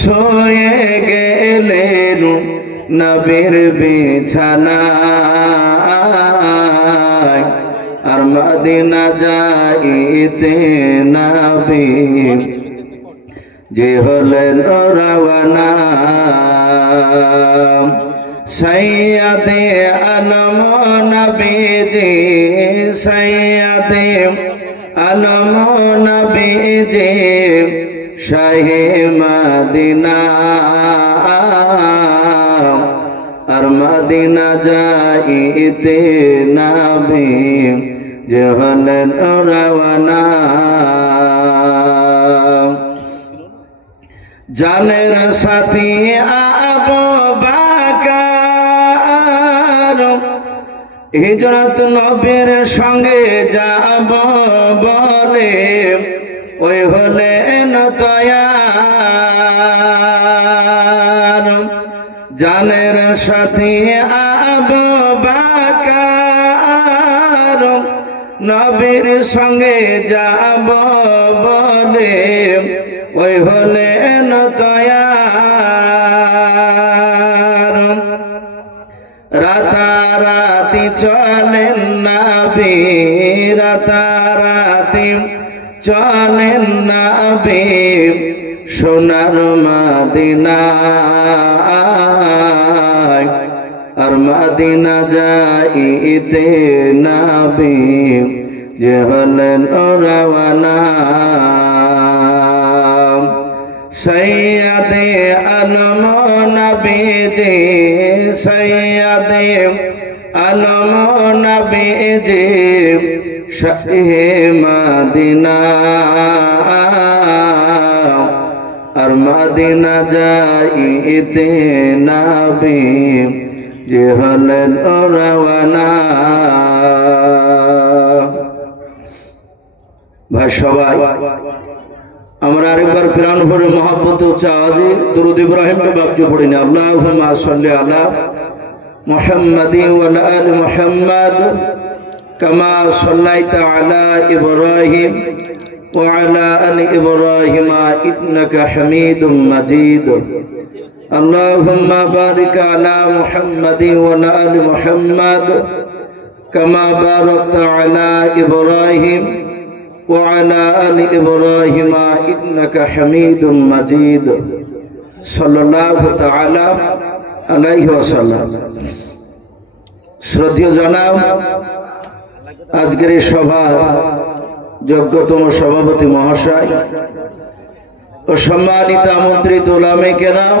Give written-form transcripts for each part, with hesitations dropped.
Sow গেলেন নবীর বিছানায় আর মদিনা যাইতে নবী যে হলেন রওয়ানা। সৈয়দে আলম নবীজি সৈয়দে আলম নবীজি শাহে মদিনা আর মদিনা যাইতে নবী যে হলেন রওয়ানা। জানের সাথী আবু বকর হিজরত নবীর সঙ্গে যাব বলে ওই হলেন তয়ার। জানের সাথী আবু বকর নবীর সঙ্গে যাব বলে ওই হলেন তয়ার। রাতারাতি চলেন নবী রাতারাতি চলেন নবী সোনার মদিনায় আর মদিনা যাইতে নবী যে হলেন রওয়ানা। সৈয়দে আলম নবীজি সৈয়দে আলম নবীজি শাহে মদিনা আর মদিনা যাইতে নবী যে হলেন রওয়ানা। ভাই সবাই আমরা আরেকবার প্রাণ ভরে মহব্বত উচ্চ আওয়াজে দুরূদ ইব্রাহিম पे बावजूद पढ़ी ना अल्लाहुम्मा सल्ली अला मुहम्मदी व आलि मुहम्मद कमा सल्लैता अला इब्राहिम व अला आलि इब्राहिम इन्नका हमीदुम मजीद। अल्लाहुम्मा बारिक अला मुहम्मदी व आलि मुहम्मद कमा बारकता अला इब्राहिम وعلى آل إبراهيم إنك حميد مجيد صلى الله تعالى عليه وسلم। শ্রদ্ধেয় জনাব আজকের এই সভার যোগ্যতম সভাপতি মহাশয় ও সম্মানিত আমন্ত্রিত উলামায়ে কেরাম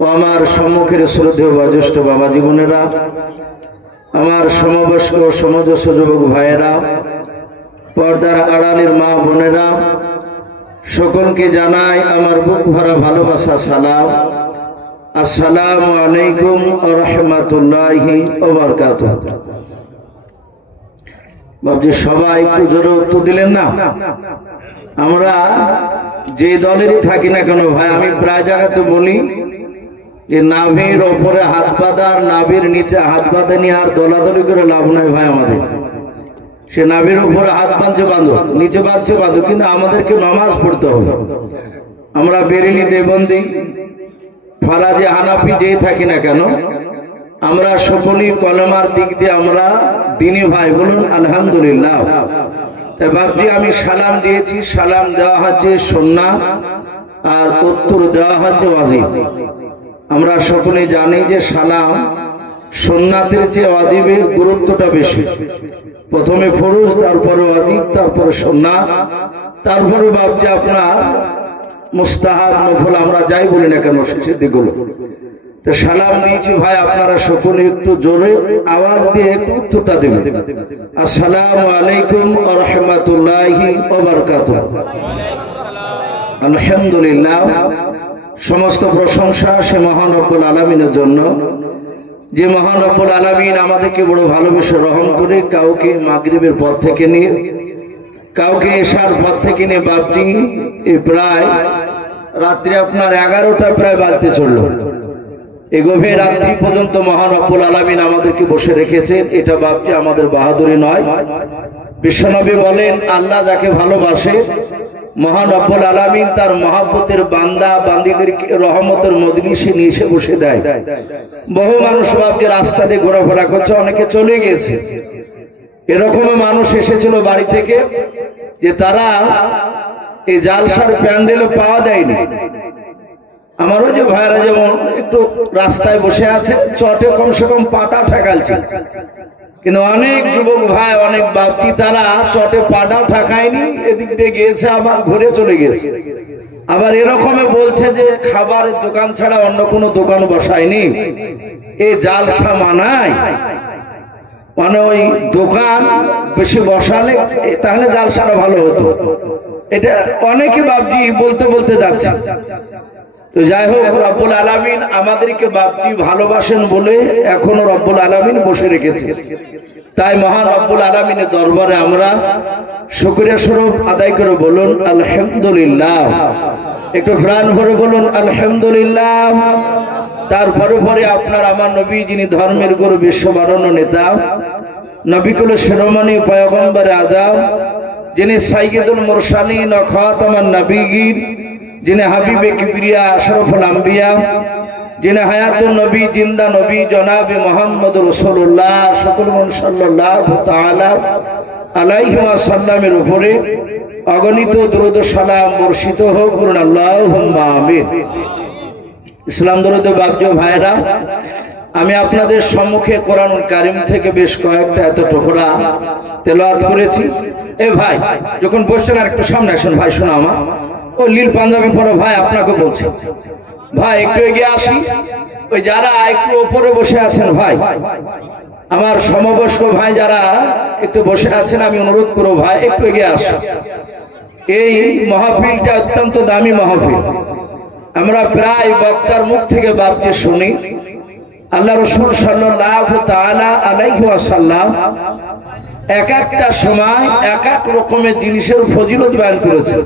ও আমার সম্মুখের শ্রদ্ধেয় বয়োজ্যেষ্ঠ বাবা জীবনেরা আমার সমবয়স্ক সমজস্ব যুবক ভাইয়েরা পর্দার আড়ালের মা বোনেরা সকলকে জানাই আমার বুক ভরা ভালোবাসা সালাম। আসসালামু আলাইকুম ওয়া রাহমাতুল্লাহি ওয়া বারাকাতুহু। বাবজি সবাই একটু জোরে উত্তর দিলেন না? আমরা যে দলেরই থাকি না কেন ভাই আমি প্রায় জায়গাতে বলি যে নাভির ওপরে হাত বাঁধা আর নাভির নিচে হাত বাঁধা নিয়ে আর দলাদলি করে লাভ নাই ভাই। আমাদের সে নাভির উপরে হাত বাঁধছে বাঁধো নিচে বাঁধছে বাঁধো কিন্তু আমাদেরকে নামাজ পড়তে হবে। আমরা বেরেলি দেবন্দি ফারাজি হানাফি যেই থাকি না কেন আমরা সকলেই কলমার দিক দিয়ে আমরা দিনী ভাই বলুন আলহামদুলিল্লাহ। তাই বাপজি আমি সালাম দিয়েছি, সালাম দেওয়া হচ্ছে সুন্নাত আর উত্তর দেওয়া হচ্ছে ওয়াজিব। আমরা সকলে জানি যে সালাম সুন্নাতের চেয়ে ওয়াজিবের গুরুত্বটা বেশি। প্রথমে ফরজ তারপরে ওয়াজিব তারপরে সুন্নাত তারপরে বাপজি আপনার মুস্তাহাব নফল আমরা যাই বলি না কেন শেষের দিকগুলো। তো সালাম দিয়েছি ভাই আপনারা সকলে একটু জোরে আওয়াজ দিয়ে একটু উত্তরটা দেবেন। আসসালামু আলাইকুম ওয়া রাহমাতুল্লাহি ওয়া বারাকাতুহু। আলহামদুলিল্লাহ সমস্ত প্রশংসা সে মহান রব্বুল আলামিনের জন্য যে মহান রব্বুল আলামিন আমাদেরকে বড় ভালোবেসে রহম করে কাউকে মাগরিবের পর থেকে নিয়ে কাউকে এশার পর থেকে নিয়ে বাপটি প্রায় রাত্রি আপনার 11টা প্রায় বাজতে চলল। এই গভীর রাত্রি পর্যন্ত মহান রব্বুল আলামিন আমাদেরকে বসে রেখেছেন। এটা বাপটি আমাদের বাহাদুরি নয়। বিশ্বনবী বলেন আল্লাহ যাকে ভালোবাসে মহান রব্বুল আলামিন তার মহব্বতের বান্দা বান্দীদেরকে রহমতের মজলিসে নিয়ে এসে বসে দেয়। বহু মানুষ ভাবছে রাস্তা দিয়ে ঘোরাফেরা করছে, অনেকে চলে গেছে। এরকম মানুষ এসেছিল বাড়ি থেকে যে তারা এই জালসার প্যান্ডেলে পাওয়া দেয়নি। আমারও যে ভাইরা যেমন একটু রাস্তায় বসে আছে, চটে কমসে কম পাটা ঠেকালছে, কিন্তু অনেক যুবক ভাই অনেক বাপটি তারা চটে পাটা ঠেকায়নি, এদিক দিয়ে গিয়েছে আবার ঘুরে চলে গেছে। আবার এরকমে বলছে যে খাবারের দোকান ছাড়া অন্য কোনো দোকান বসায়নি, এই জালসা মানায়, মানে ওই দোকান বেশি বসালে তাহলে জালসাটা ভালো হতো। এটা অনেকে বাপজি বলতে বলতে যাচ্ছে। তো যাই হোক, রব্বুল আলামিন আমাদেরকে বাপজি ভালোবাসেন বলে এখনো রব্বুল আলামিন বসে রেখেছে। তাই মহান রব্বুল আলামিনের দরবারে আমরা শুকরিয়া স্বরূপ আদায় করে বলুন আলহামদুলিল্লাহ। একটু প্রাণ ভরে বলুন আলহামদুলিল্লাহ। তারপরে পরে আপনার আমার নবী, যিনি ধর্মের গুরু, বিশ্বমানন্য নেতা, নবিকুল শিরোমণি পয়গম্বর আজম, যিনি সাইয়্যিদুল মুরসালিন ও খাতামান নবিয়্যিন, যিনি হাবিবে কিবরিয়া আশরাফুল আম্বিয়া, যিনি হায়াতুন নবী, জিন্দা নবী জনাবে মুহাম্মদ রাসূলুল্লাহ সাল্লাল্লাহু তাআলা আলাইহি ওয়াসাল্লামের উপরে অগণিত দরুদ ও সালাম বর্ষিত হোক, বলুন আল্লাহুম্মা আমিন। ইসলাম দরুদ বাপজি ভাইরা, আমি আপনাদের সম্মুখে কোরআনুল কারীম থেকে বেশ কয়েকটা এত টুকরা তেলাওয়াত করেছি। এ ভাই যখন বসছেন আর একটু সামনে আসেন ভাই, শোনো আমার ও নীল পাঞ্জাবি পরে ভাই আপনাকে বলছি, ভাই একটু এগিয়ে আসি। ওই যারা একটু উপরে বসে আছেন ভাই, আমার সমবয়স্ক ভাই যারা একটু বসে আছেন, আমি অনুরোধ করব ভাই একটু এগিয়ে আসি। এই মাহফিলটা অত্যন্ত দামি মাহফিল। আমরা প্রায় বক্তার মুখ থেকে বাপজি শুনি আল্লাহ রাসূল সাল্লাল্লাহু তাআলা আলাইহি ওয়াসাল্লাম এক একটা সময় এক এক রকমের জিনিসের ফজিলত বয়ান করেছেন।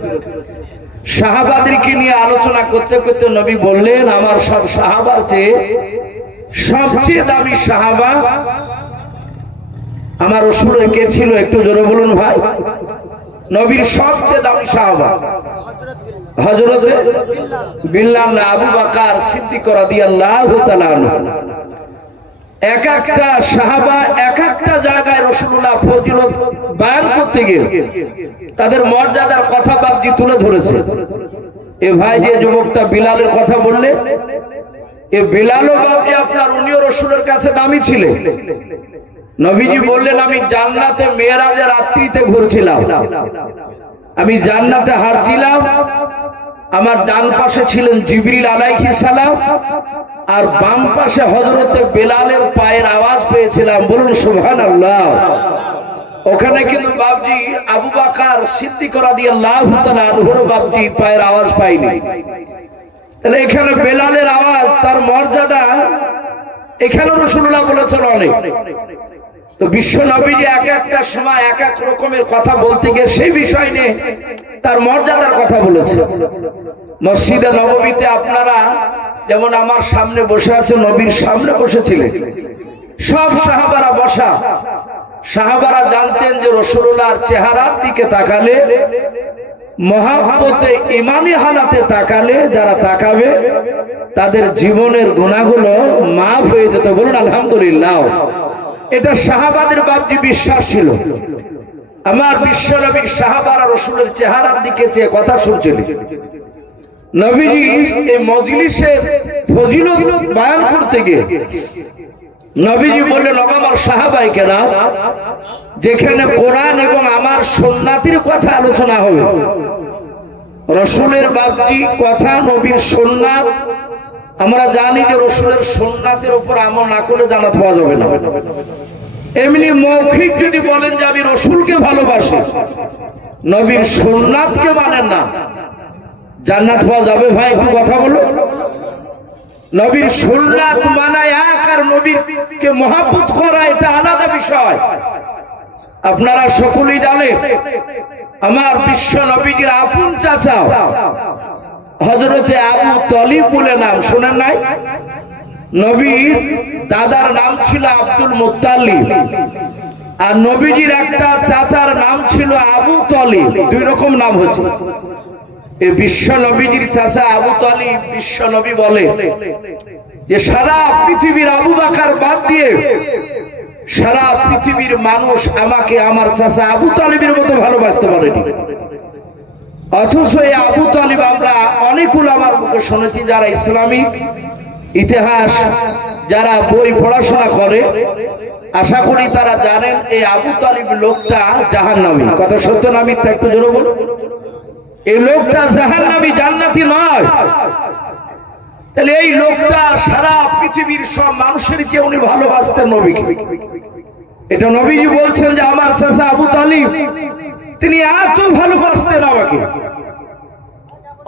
সাহাবাদেরকে নিয়ে আলোচনা করতে করতে নবী বললেন, আমার সব সাহাবার চেয়ে সবচেয়ে দামি সাহাবা আমার রাসূলের কে ছিল? একটু জোরে বলুন ভাই। নবীর সবচেয়ে দামি সাহাবা হযরত বিল্লাল না আবু বকর সিদ্দিক রাদিয়াল্লাহু তাআলা আনহু। এক একটা সাহাবা এক একটা জায়গায় রাসূলুল্লাহ ফজিলত বয়ান করতে গিয়ে তাদের মর্যাদার কথা বাপজি তুলে ধরেছে। এ ভাই যে যুবকটা বিলালের কথা বললে, এ বিলালও বাপজি আপনার উনিও রাসূলের কাছে দামি ছিলেন। নবীজি বললেন, আমি জান্নাতে মেরাজের রাত্রিতে ঘুরছিলাম, আমি জান্নাতে হাঁটছিলাম, আমার ডান পাশে ছিলেন জিবরিল আলাইহিস সালাম, আর বাম পাশে হযরতে বেলালের পায়ের আওয়াজ পেয়েছিলাম, বলুন সুবহানাল্লাহ। ওখানে কিন্তু বাপজি আবু বকর সিদ্দিক রাদিয়াল্লাহু তাআলা আনহুর বাপজি পায়ের আওয়াজ পাইনি। তাহলে এখানে বেলালের আওয়াজ, তার মর্যাদা এখানে রাসূলুল্লাহ বলেছেন অনেক। তো বিশ্ব নবীজি এক একটা সময় এক এক রকমের কথা বলতে গিয়ে সেই বিষয় নিয়ে তার মর্যাদার কথা বলেছে। মসজিদে নববীতে আপনারা যেমন আমার সামনে বসে আছে, নবীর সামনে বসেছিলেন সব সাহাবারা বসা। সাহাবারা জানতেন যে রাসূলুল্লাহর চেহারার দিকে তাকালে, মহাব্বতে ইমানি হালাতে তাকালে যারা তাকাবে তাদের জীবনের গুনাহগুলো মাফ হয়ে যেত, বলুন আলহামদুলিল্লাহ। এটা সাহাবাদের বাপজি বিশ্বাস ছিল। আমার বিশ্ব নবীর সাহাবারা রাসূলের চেহারার দিকে চেয়ে কথা শুনছিলেন। নবীজি এই মজলিসের ফজিলত বয়ান করতে গিয়ে নবীজি বললেন, আমার সাহাবায়ে কেরাম, যেখানে কোরআন এবং আমার সুন্নাতের কথা আলোচনা হবে, রাসূলের বাপজি কথা, নবীর সুন্নাত, আমরা জানি যে রাসূলের সুন্নাতের উপর আমল না করলে জান্নাত পাওয়া যাবে না। এমনি মৌখিক যদি বলেন যে আমি রাসূলকে ভালোবাসি, নবীর সুন্নাতকে মানেন না, জান্নাত পাওয়া যাবে? ভাই একটু কথা বলো। নবীর সুন্নাত মানা এক, আর নবীকে মহব্বত করা এটা আলাদা বিষয়। আপনারা সকলেই জানেন আমার বিশ্ব নবীজির আপন চাচা হযরতে আবু তালিব বলে নাম, শুনেন নাই? নবীর দাদার নাম ছিল আব্দুল মুত্তালিব। আর নবীজির একটা চাচার নাম ছিল আবু তালিব। দুই রকম নাম হচ্ছে। এই বিশ্ব নবীজির চাচা আবু তালিব বিশ্ব নবী বলে যে সারা পৃথিবীর আবু বকর বাদ দিয়ে সারা পৃথিবীর মানুষ আমাকে আমার চাচা আবু তালিবের মতো ভালোবাসতে পারেনি। অথচ এই আবু তালিব আমরা অনেক উলামার মুখে শুনেছি, যারা ইসলামিক ইতিহাস যারা বই পড়াশোনা করে, আশা করি তারা জানেন এই আবু তালিব লোকটা জাহান্নামী। কথা সত্য না মিথ্যা একটু জোরে বলুন। এই লোকটা জাহান্নামী, জান্নাতি নয়। তাহলে এই লোকটা সারা পৃথিবীর সব মানুষের চেয়ে উনি ভালোবাসতেন নবীকে। এটা নবীজি বলছেন যে আমার চাচা আবু তালিব তিনি এত ভালোবাসতেন আমাকে,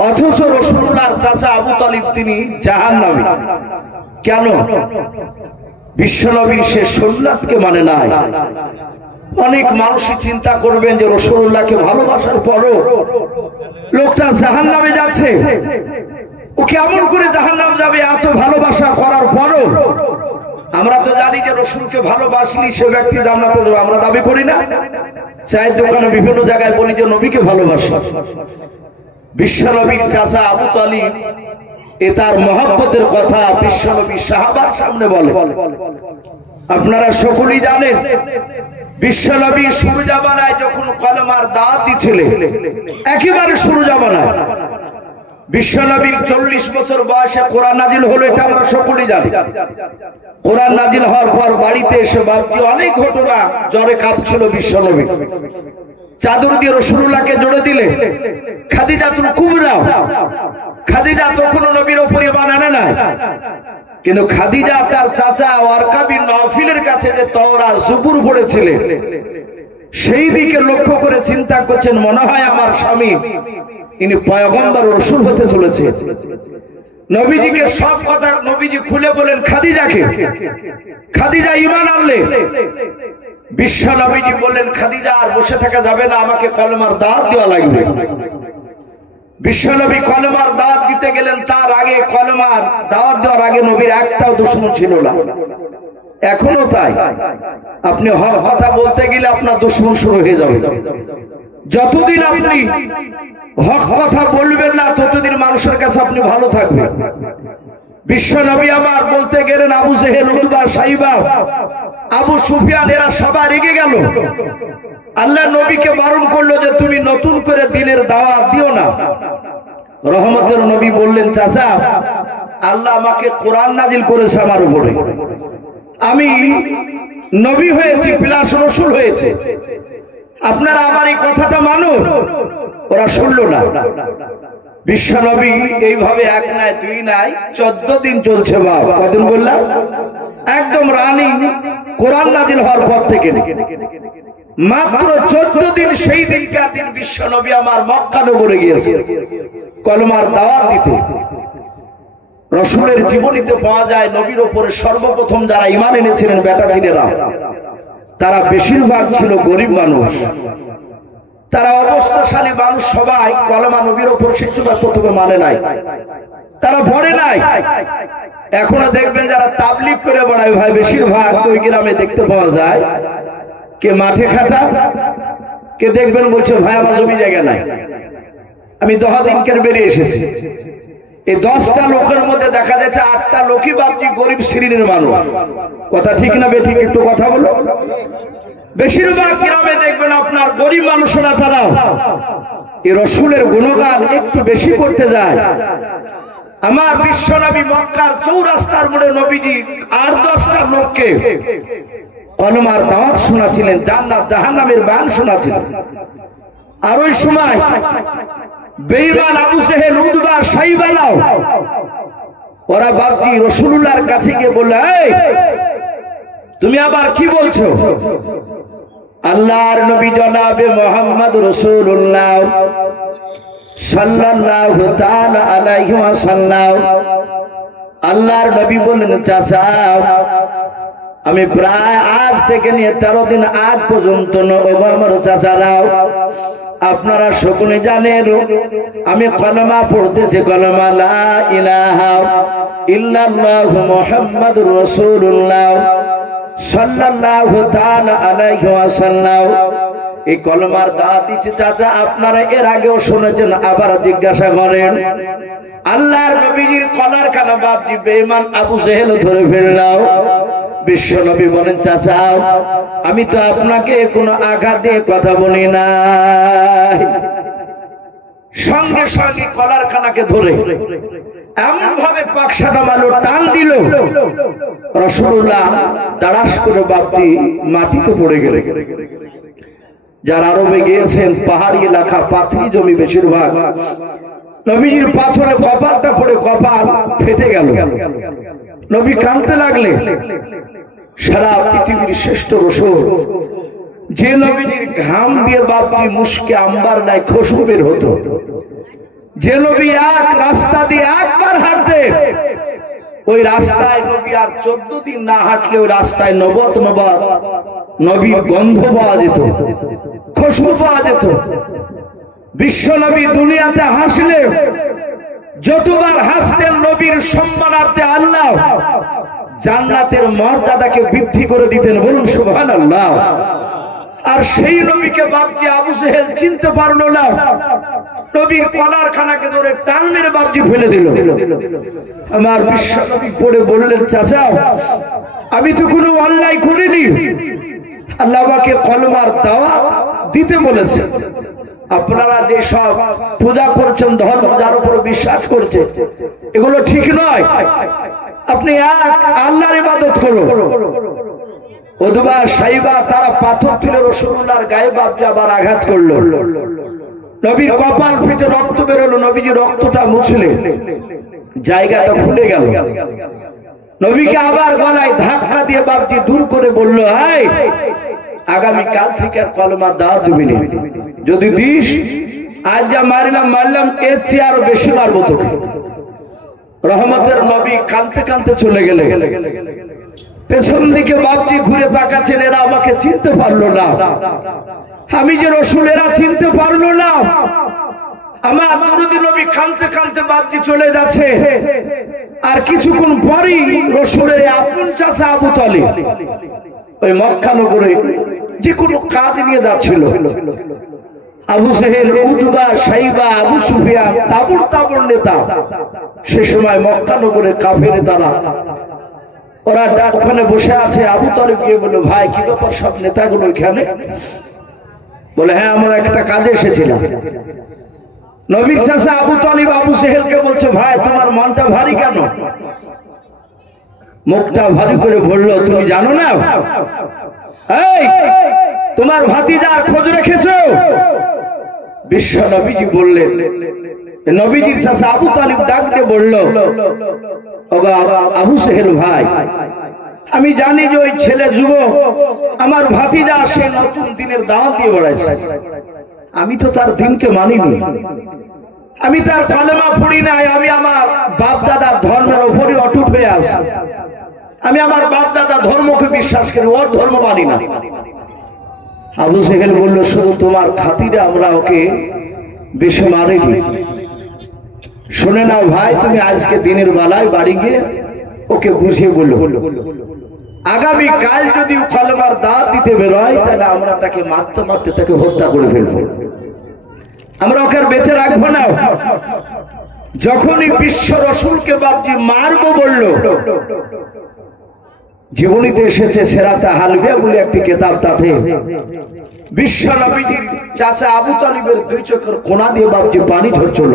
অথচ রাসূলুল্লাহর চাচা আবু তালিব তিনি জাহান্নামী। কেন? বিশ্বনবী সে সুন্নাতকে মানে নাই। অনেক মানুষই চিন্তা করবেন যে রাসূলুল্লাহকে ভালোবাসার পরও লোকটা জাহান্নামে যাচ্ছে, ও কেমন করে জাহান্নাম যাবে এত ভালোবাসা করার পরও? আমরা তো জানি যে রাসূলকে ভালোবাসলি সে ব্যক্তি জান্নাতে যাবে, আমরা দাবি করি না? চায়ের দোকানে বিভিন্ন জায়গায় বলি যে নবীকে ভালোবাসি। বিশ্বনবীর চাচা আবু তালিব এ তার মহব্বতের কথা বিশ্বনবী সাহাবার সামনে বলে। আপনারা সকলেই জানেন বিশ্বনবী শুরু জামানায় যখন কলেমার দাওয়াত দিছিলেন, একেবারে শুরু জামানায় বিশ্বনবীর 40 বছর বয়সে কোরআন নাজিল হলো, এটা আমরা সকলেই জানি। কোরআন নাজিল হওয়ার পর বাড়িতে এসে বাপজি অনেক ঘটনা, জ্বরে কাঁপছিল বিশ্বনবী। চাদর দিয়ে রাসূলুল্লাহকে জড়ে দিলে খাদিজাতুল কুবরা, খাদিজা তখনও নবীর উপরে ঈমান আনে নাই, কিন্তু খাদিজা তার চাচা ওয়ারকা বিন নওফিলের কাছে যে তাওরাত জবুর পড়েছিলেন সেই দিকে লক্ষ্য করে চিন্তা করছেন, মনে হয় আমার স্বামী ইনি পয়গম্বর রাসূল হতে চলেছে। নবীজিকে সব কথা নবীজি খুলে বলেন খাদিজাকে। খাদিজা ঈমান আনলে বিশ্ব নবীজি বললেন, খাদিজা আর বসে থাকা যাবে না, আমাকে কলেমার দাওয়াত দেওয়া লাগবে। বিশ্বনবী কলেমার দাওয়াত দিতে গেলেন, তার আগে কলেমার দাওয়াত দেওয়ার আগে নবীর একটাও দুশমন ছিল না। এখনো তাই, আপনি হক কথা বলতে গেলে আপনার দুশমন শুরু হয়ে যাবে। যতদিন আপনি হক কথা বলবেন না ততদিন মানুষের কাছে আপনি ভালো থাকবেন। বিশ্বনবী আমার বলতে গেলেন, আবু জেহেল, উতবা, সাইবা, আবু সুফিয়ান এরা সবাই রেগে গেল। আল্লাহ নবীকে বারণ করলো যে তুমি নতুন করে দিনের দাওয়াত দিও না। রহমতের নবী বললেন, চাচা আল্লাহ আমাকে কোরআন নাজিল করেছে আমার উপরে, আমি নবী হয়েছি প্লাস রাসূল হয়েছে, আপনারা আমার এই কথাটা মানুন। ওরা শুনল না। বিশ্বনবী এইভাবে এক নাই দুই নাই 14 দিন চলছে। বাবা কদিন বললাম? একদম রানিং কোরআন নাজিল হওয়ার পর থেকে মাত্র 14 দিন। সেই দিনকার দিন বিশ্বনবী আমার মক্কা নগরে গিয়েছে কলেমার দাওয়াত দিতে। রাসূলের জীবনীতে পাওয়া যায় নবীর উপরে সর্বপ্রথম যারা ঈমান এনেছিলেন বেটা ছেলেরা, তারা বেশিরভাগ ছিল গরিব মানুষ, তারা অবস্থাশালী মানুষ। সবাই কলেমা নবীর উপর শিক্ষা প্রথমে মানে নাই, তারা পড়ে নাই। এখনো দেখবেন যারা তাবলীগ করে বেড়ায় ভাই, বেশিরভাগ ওই গ্রামে দেখতে পাওয়া যায় কে মাঠে খাটা, কে দেখবেন বলছে ভাই আমার জমি জায়গা নাই, আমি 10 দিনকের বেরিয়ে এসেছি। এই 10টা লোকের মধ্যে দেখা যাচ্ছে 8টা লোকই বাপজি গরিব শ্রেণীর মানুষ। কথা ঠিক না বেঠিক? একটু কথা বলো। বেশিরভাগ গ্রামে দেখবেন আপনার গরিব মানুষরা তারা এই রাসূলের গুণগান একটু বেশি করতে যায়। আমার বিশ্বনবী মক্কার চৌরাস্তার মোড়ে নবীজি 8-10টা লোককে কলেমার দাওয়াত শোনাছিলেন, জান্নাত জাহান্নামের বায়ান শোনাছিলেন। আর ওই সময় বেঈমান আবু জেহেল, উতবা, সাইবা ওরা বাপজি রাসূলুল্লাহর কাছে গিয়ে বলল, এই তুমি আবার কি বলছো? আল্লাহর নবী জনাবে মুহাম্মদ রাসূলুল্লাহ সাল্লাল্লাহু তাআলা আলাইহি ওয়াসাল্লাম, আল্লাহর নবী বললেন, চাচা আমি প্রায় আজ থেকে নিয়ে 13 দিন আগ পর্যন্ত আমার চাচারাও আপনারা সকলে জানেন আমি কলেমা পড়তেছি, কলেমা লা ইলাহা ইল্লাল্লাহু মুহাম্মাদুর রাসূলুল্লাহ। সাল্লাল্লাহু তাআলা আলাইহি ওয়াসাল্লাম এই কলমার দাওয়াত দিচ্ছে। চাচা আপনারা এর আগেও শুনেছেন, আবার জিজ্ঞাসা করেন। আল্লাহর নবীজির কলার কানা বাপজি বেঈমান আবু জেহেল ধরে ফেললাম। বিশ্ব নবী বলেন, চাচা আমি তো আপনাকে কোনো আঘাত দিয়ে কথা বলি না। সঙ্গে সঙ্গে কলার কানাকে ধরে এমন ভাবে পাকসাটা মারলো, টান দিল, রাসূলুল্লাহ দাঁড়াস করে বাপটি মাটিতে পড়ে গেল। যারা আরবে গিয়েছেন, পাহাড়ি এলাকা, পাথরি জমি বেশিরভাগ, নবীজির পাথরে কপালটা পড়ে কপাল ফেটে গেল। নবী কাঁদতে লাগলেন। সারা পৃথিবীর শ্রেষ্ঠ রাসূল, যে নবীজির ঘাম দিয়ে বাপজি মুশকে আম্বার নাই খুশবু বের হতো, যে নবী এক রাস্তা দিয়ে একবার হাঁটতেন, ওই রাস্তায় নবী আর 14 দিন না হাঁটলে ওই রাস্তায় নবত নবত নবীর গন্ধ পাওয়া যেত, খুশবু পাওয়া যেত। বিশ্ব নবী দুনিয়াতে হাসলে যতবার হাসতেন নবীর সম্মানার্থে আল্লাহ জান্নাতের মর্যাদাকে বৃদ্ধি করে দিতেন। বলুন সুবহানাল্লাহ। আর সেই নবীকে বাপজি আবু জেহেল চিনতে পারলো না, নবীর কলার খানাকে ধরে টান মেরে বাপজি ফেলে দিল। আমার বিশ্ব নবী পড়ে বললেন, চাচা আমি তো কোনো অন্যায় করিনি, আল্লাহ আমাকে কলমার দাওয়াত দিতে বলেছে। আপনারা যে সব পূজা করছেন, ধর্ম যার উপর বিশ্বাস করছে, এগুলো ঠিক নয়। আপনি এক আল্লাহর ইবাদত করুন। ওদবা সাইবা তারা পাথর তুলে রাসূলুল্লাহর গায়ে বাপজি আবার আঘাত করলো। নবীর কপাল ফেটে রক্ত বেরোলো। নবীজি রক্তটা মুছলে জায়গাটা ফুলে গেল। নবীকে আবার গলায় ধাক্কা দিয়ে বাপজি দূর করে বলল, এই আগামী কাল থেকে আর কলমার দাওয়াত দিবি না, যদি দিস আজ যা মারলাম এর চেয়ে আরো বেশি মারবো তোকে। রহমতের নবী কাঁদতে কাঁদতে চলে গেলে। পেছন দিকে বাপজি ঘুরে তাকাচ্ছেন, এরা আমাকে চিনতে পারলো না, আমি যে রাসূল এরা চিনতে পারলো না। আমার দরুদি নবী কাঁদতে কাঁদতে বাপজি চলে যাচ্ছে। আর কিছুক্ষণ পরই রাসূলের আপন চাচা আবু তালিব ওই মক্কা নগরে যে কোনো কাজ নিয়ে যাচ্ছিল। আবু জেহেল, উতবা, সাইবা, আবু সুফিয়ান তাবড় তাবড় নেতা। সে সময় মক্কা নগরে কাফের তারা ওরা ওখানে বসে আছে। আবু তালিব গিয়ে বলল, ভাই কি ব্যাপার সব নেতাগুলো এখানে? বলে, হ্যাঁ আমরা একটা কাজে এসেছিলাম। নবীর চাচা আবু তালিব আবু জেহেলকে বলছে, ভাই তোমার মনটা ভারী কেন? মুখটা ভারী করে বলল, তুমি জানো না এই তোমার ভাতিজার খোঁজ রেখেছো? বিশ্ব নবীজি বললেন। নবীজির চাচা আবু তালিব ডাক দিয়ে বলল, ওগো আবু জেহেল ভাই, আমি জানি যে ওই ছেলে যুবক আমার ভাতিজা সে নতুন দিনের দাওয়াত দিয়ে বেড়াচ্ছে। আমি তো তার দিনকে মানিনি, আমি তার কালেমা পড়ি নাই, আমি আমার বাপ দাদার ধর্মের উপরে অটুট হয়ে আছি। আমি আমার বাপ দাদা ধর্মকে বিশ্বাস করি, ওর ধর্ম মানি না। আবু জেহেল বলল, শুধু তোমার খাতিরে আমরা ওকে বেশি মারিনি। শুনে নাও ভাই, তুমি আজকে দিনের বেলায় বাড়ি গিয়ে ওকে বুঝিয়ে বললো, আগামী কাল যদি কলমার দাওয়াত দিতে বেরোয় তাহলে আমরা তাকে মারতে মারতে তাকে হত্যা করে ফেলবো, আমরা ওকে বেঁচে রাখবো না। যখনই বিশ্ব রাসূলকে বাপজি মারবো বললো, জীবনীতে এসেছে সেরাতে হালবিয়া বলে একটি কিতাব, তাতে বিশ্ব নবীজির চাচা আবু তালিবের দুই চোখের কোনা দিয়ে বাপজি পানি ঝরছিল।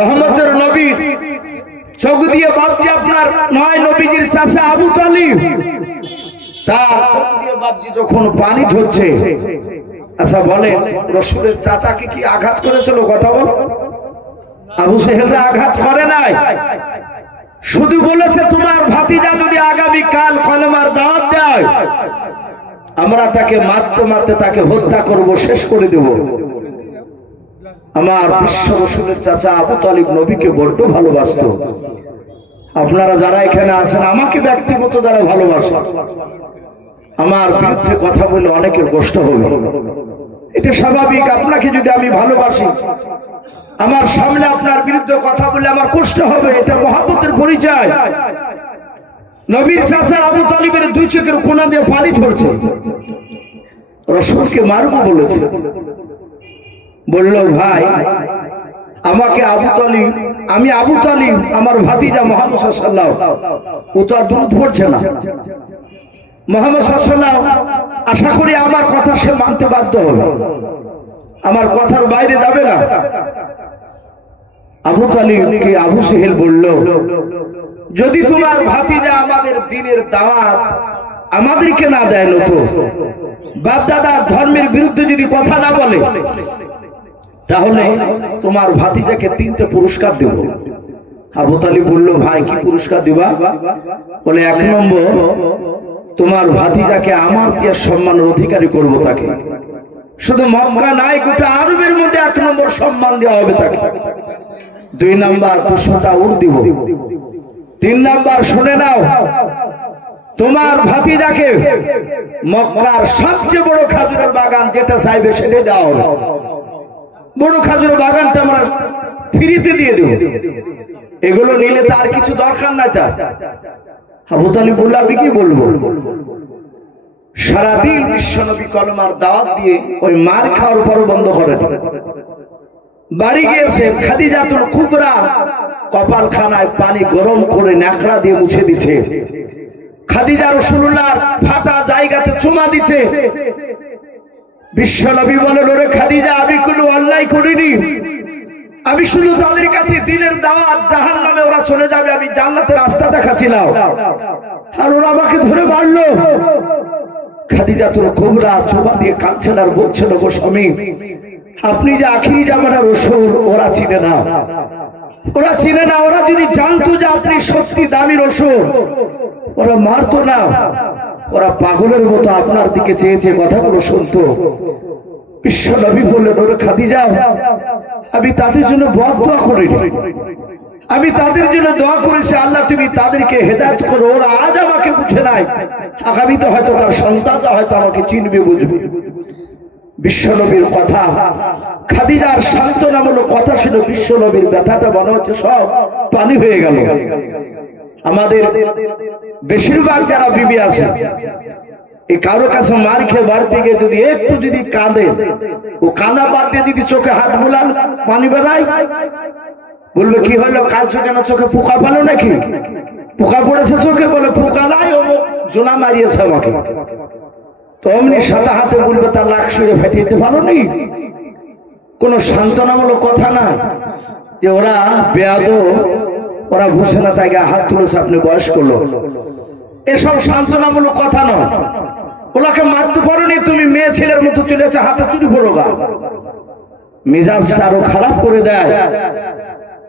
রহমতের নবীর চোখ দিয়ে বাপজি আপনার নয় নবীজির চাচা আবু তালিব, তার চোখ দিয়ে বাপজি যখন পানি ঝরছে। আচ্ছা বলে, রাসূলের চাচাকে কি আঘাত করেছিল? কথা বল। আবু জেহেলরা আঘাত করে নাই, শুধু বলেছে তোমার ভাতিজা যদি আগামী কাল কলমার দাওয়াত দেয় আমরা তাকে মারতে মারতে তাকে হত্যা করব, শেষ করে দেব। আমার বিশ্ব রাসূলের চাচা আবু তালিব নবীকে বড্ড ভালোবাসত। আপনারা যারা এখানে আছেন, আমাকে ব্যক্তিগত যারা ভালোবাসেন, আমার বিরুদ্ধে কথা বলে অনেকের কষ্ট হবে, এটা স্বাভাবিক। আপনাকে যদি আমি ভালোবাসি, আমার সামনে আপনার বিরুদ্ধে কথা বললে আমার কষ্ট হবে, এটা মহব্বতের পরিচয়। নবীর চাচা আবু তালিবের দুই চোখের কোনা দিয়ে পানি ঝরছে। রাসূলকে মারবো বলেছে, বলল ভাই আমাকে আবু তালিব, আমি আবু তালিব, আমার ভাতিজা মুহাম্মদ সাল্লাল্লাহু আলাইহি ওয়াসাল্লাম, ও তো আর দুধ পড়ছে না। মুহাম্মদ সাল্লাল্লাহু আলাইহি ওয়াসাল্লাম আশা করি আমার কথা সে মানতে বাধ্য হবে, আমার কথার বাইরে যাবে না। আবু তালিবকে আবু সেহেল বলল, যদি তোমার ভাতিজা আমাদের দ্বীনের দাওয়াত আমাদেরকে না দেয়, নতো বাপ দাদা ধর্মের বিরুদ্ধে যদি কথা না বলে, তাহলে তোমার ভাতিজাকে 3টে পুরস্কার দেব। আবু তালিব বলল, ভাই কি পুরস্কার দিবা? বলে 1 নম্বর তোমার ভাতিজাকে আমার যে সম্মানের অধিকারী করব, তাকে শুধু মক্কা নাই গোটা আরবের মধ্যে 1 নম্বর সম্মান দেওয়া হবে তাকে। 2 নাম্বার 200টা উট দিব। 3 নাম্বার শুনে নাও, তোমার ভাতিজাকে মক্কার সবচেয়ে বড় খাজুরের বাগান যেটা চাইবে সেটাই দেওয়া হবে। বড় খাজুরের বাগানটা আমরা ফ্রিতে দিয়ে দেব, এগুলো নিলে তার কিছু দরকার নাই তার। আবু তালিব বলল, আমি কি বলবো? সারাদিন বিশ্বনবী কলমার দাওয়াত দিয়ে ওই মার খাওয়ার পরও বন্ধ করেন। বাড়ি গিয়েছে, খাদিজাতুল কুবরা কপালখানায় পানি গরম করে ন্যাকড়া দিয়ে মুছে দিচ্ছে। খাদিজা রাসূলুল্লাহর ফাটা জায়গাতে চুমা দিচ্ছে। বিশ্বনবী বলেন, ওরে খাদিজা, আমি কোনো অন্যায় করিনি, আমি শুধু তাদের কাছে দ্বীনের দাওয়াত, জাহান্নামে ওরা চলে যাবে আমি জান্নাতের রাস্তা দেখাচ্ছিলাম, আর ওরা আমাকে ধরে মারলো। খাদিজাতুল কুবরা চুমা দিয়ে কাঁদছেন আর বলছেন, গো স্বামী, আপনি যে আখিরি জামানার রাসূল, ওরা চিনে না, ওরা চিনে না। ওরা যদি জানতো যে আপনি সত্যি দামি রাসূল, ওরা মারতো না, ওরা পাগলের মতো আপনার দিকে চেয়েছে কথাগুলো শুনতো। বিশ্বনবী বললেন, ওরে খাদিজা, আমি তাদের জন্য বদদোয়া করিনি, আমি তাদের জন্য দোয়া করেছি, আল্লাহ তুমি তাদেরকে হেদায়েত করো। ওরা আজ আমাকে বুঝে নাই, আগামীতে হয়তো তার সন্তানরা হয়তো আমাকে চিনবে, বুঝবে। বিশ্বনবীর কথা, খাদিজার সান্ত্বনামূলক কথা ছিল, বিশ্বনবীর ব্যথাটা মনে হচ্ছে সব পানি হয়ে গেল। আমাদের বেশিরভাগ যারা বিবি আছে, এই কারো কাছে মার খেয়ে বাড়িতে গিয়ে যদি একটু যদি কাঁদে, ও কাঁদা বাদ দিয়ে যদি চোখে হাত বুলান পানি বেড়ায়, বলবে কি হলো, কাঁদছো কেন? চোখে পোকা ফেলো নাকি? পোকা পড়েছে চোখে? বলে পোকা নাই, ও জোনা মারিয়েছে আমাকে। তো অমনি সাদা হাতে বলবে তার লাখ সুরে ফেটিয়ে দিতে পারো নি। কোন সান্ত্বনামূলক কথা না, যে ওরা বেয়াদব, ওরা বুঝে না তাই হাত তুলেছে আপনি বয়স্ক লোক, এসব সান্ত্বনামূলক কথা নয়। ওনাকে মারতে পারোনি, তুমি মেয়ে ছেলের মতো চলেছে, হাতে চুরি করো গা, মেজাজটা আরো খারাপ করে দেয়।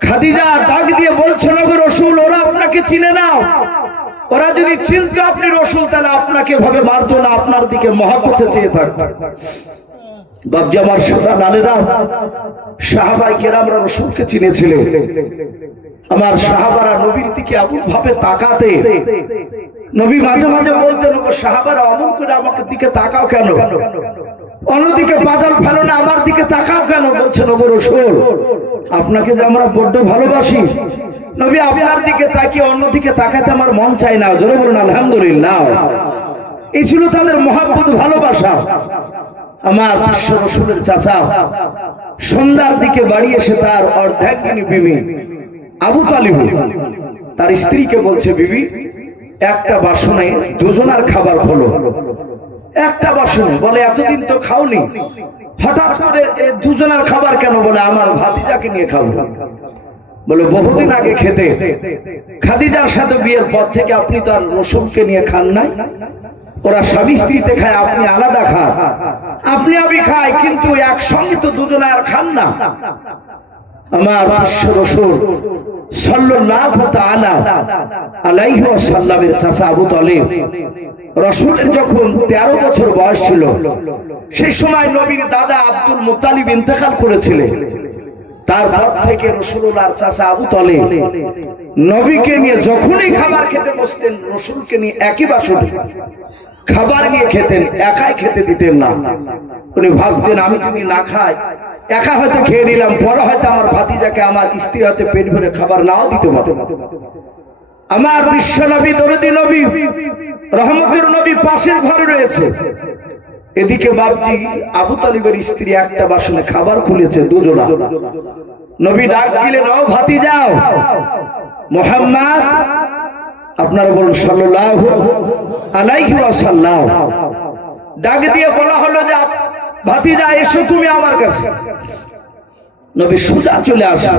খাদিজা ডাক দিয়ে বলছিল, গো রাসূল, ওরা আপনাকে চিনে না, ওরা যদি চিনতো আপনি রাসূল, তাহলে আপনাকে ভাবে মারতো না, আপনার দিকে মহব্বতে চেয়ে থাকতো। বাপজি আমার সাদা লালেরা, সাহাবায়ে কেরামরা রাসূলকে চিনেছিলেন। আমার সাহাবারা নবীর দিকে এমন ভাবে তাকাতে, নবী মাঝে মাঝে বলতেন, গো সাহাবারা অমন করে আমাকে দিকে তাকাও কেন? অন্যদিকে বাজার ফেলো না, আমার দিকে তাকাও কেন? বলছেন, ওগো রাসূল, আপনাকে যে আমরা বড্ড ভালোবাসি, নবী আপনার দিকে তাকিয়ে অন্যদিকে তাকাতে আমার মন চায় না। জোরে বলুন আলহামদুলিল্লাহ। এই ছিল তাদের মহব্বত, ভালোবাসা। আমার বিশ্ব রাসূলের চাচা সন্ধ্যার দিকে বাড়ি এসে তার অর্ধাঙ্গিনী বিবি আবু তালিব তার স্ত্রীকে বলছে, বিবি, একটা বাসনে দুজনার খাবার খোলো। একটা বাসনে। বলে, এতদিন তো খাওনি, হঠাৎ করে দুজনার খাবার কেন? বলে, আমার ভাতিজাকে নিয়ে খাবো। বলে, বহুদিন আগে খেতে, খাদিজার সাথে বিয়ের পর থেকে আপনি তো আর রাসূলকে নিয়ে খান নাই। ওরা স্বামী স্ত্রীতে খায়, আপনি আলাদা খান। আপনি আমি খাই, কিন্তু একসঙ্গে তো দুজনে আর খান না। আমার বিশ্ব রাসূল সাল্লাল্লাহু তাআলা আলাইহি ওয়াসাল্লামের চাচা আবু তালিব, রাসূলের যখন 13 বছর বয়স ছিল, সেই সময় নবীর দাদা আব্দুল মুত্তালিব ইন্তেকাল করেছিলেন। তারপর থেকে রাসূলুল্লাহর চাচা আবু তালিব নবীকে নিয়ে যখনই খাবার খেতে বসতেন, রাসূলকে নিয়ে একই বাসনে খাবার নিয়ে খেতেন, একাই খেতে দিতেন না। উনি ভাবতেন, আমি যদি না খাই, একা হয়তো খেয়ে নিলাম, পরে হয়তো আমার ভাতিজাকে, আমার স্ত্রী হয়তো পেট ভরে খাবার নাও দিতে পারে। আমার বিশ্ব নবী, দরদি নবী, রহমতের নবী পাশের ঘরে রয়েছে। এদিকে বাপজি আবু তালিবের স্ত্রী একটা বাসনে খাবার খুলেছে দুজনা। নবী ডাক দিলেন, ও ভাতিজাও মুহাম্মদ, আপনারা বলুন সাল্লাল্লাহু আলাইহি ওয়াসাল্লাম। ডাক দিয়ে বলা হলো যে ভাতিজা এসো তুমি আমার কাছে। নবী সোজা চলে আসেন।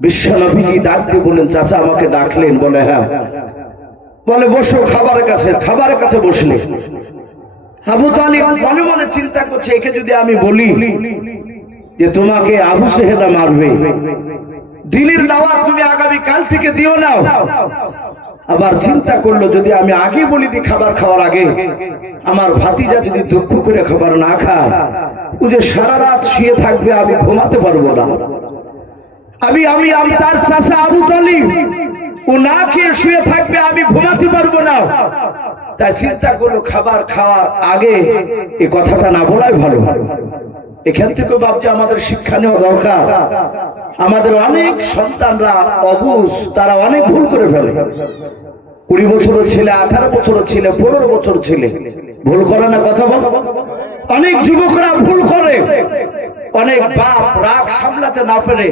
বিশ্ব নবীজি ডাক দিয়ে বললেন, চাচা আমাকে ডাকলেন? বলে হ্যাঁ। বলে বসো খাবারের কাছে বসলে। আবু তালিব মনে মনে চিন্তা করছে, একে যদি আমি বলি যে তোমাকে আবু সেহেলা মারবে, দিনের দাওয়াত তুমি আগামী কাল থেকে দিও না। আবার চিন্তা করলো যদি আমি আগে বলি দিই খাবার খাওয়ার আগে, আমার ভাতিজা যদি দুঃখ করে খাবার না খায়, ও যে সারা রাত শুয়ে থাকবে, আমি ঘুমাতে পারবো না। আমি তার চাচা আবু তালিব, ও না খেয়ে শুয়ে থাকবে, আমি ঘুমাতে পারবো না। তাই চিন্তা করলো খাবার খাওয়ার আগে এই কথাটা না বলাই ভালো। এখান থেকে বাপজি আমাদের শিক্ষা নেওয়া দরকার। আমাদের অনেক সন্তানরা অবুঝ, তারা অনেক ভুল করে ফেলে। 20 বছরের ছেলে, 18 বছরের ছেলে, 15 বছরের ছেলে ভুল করে না, কথা বল। অনেক যুবকরা ভুল করে। অনেক বাপ রাগ সামলাতে না পেরে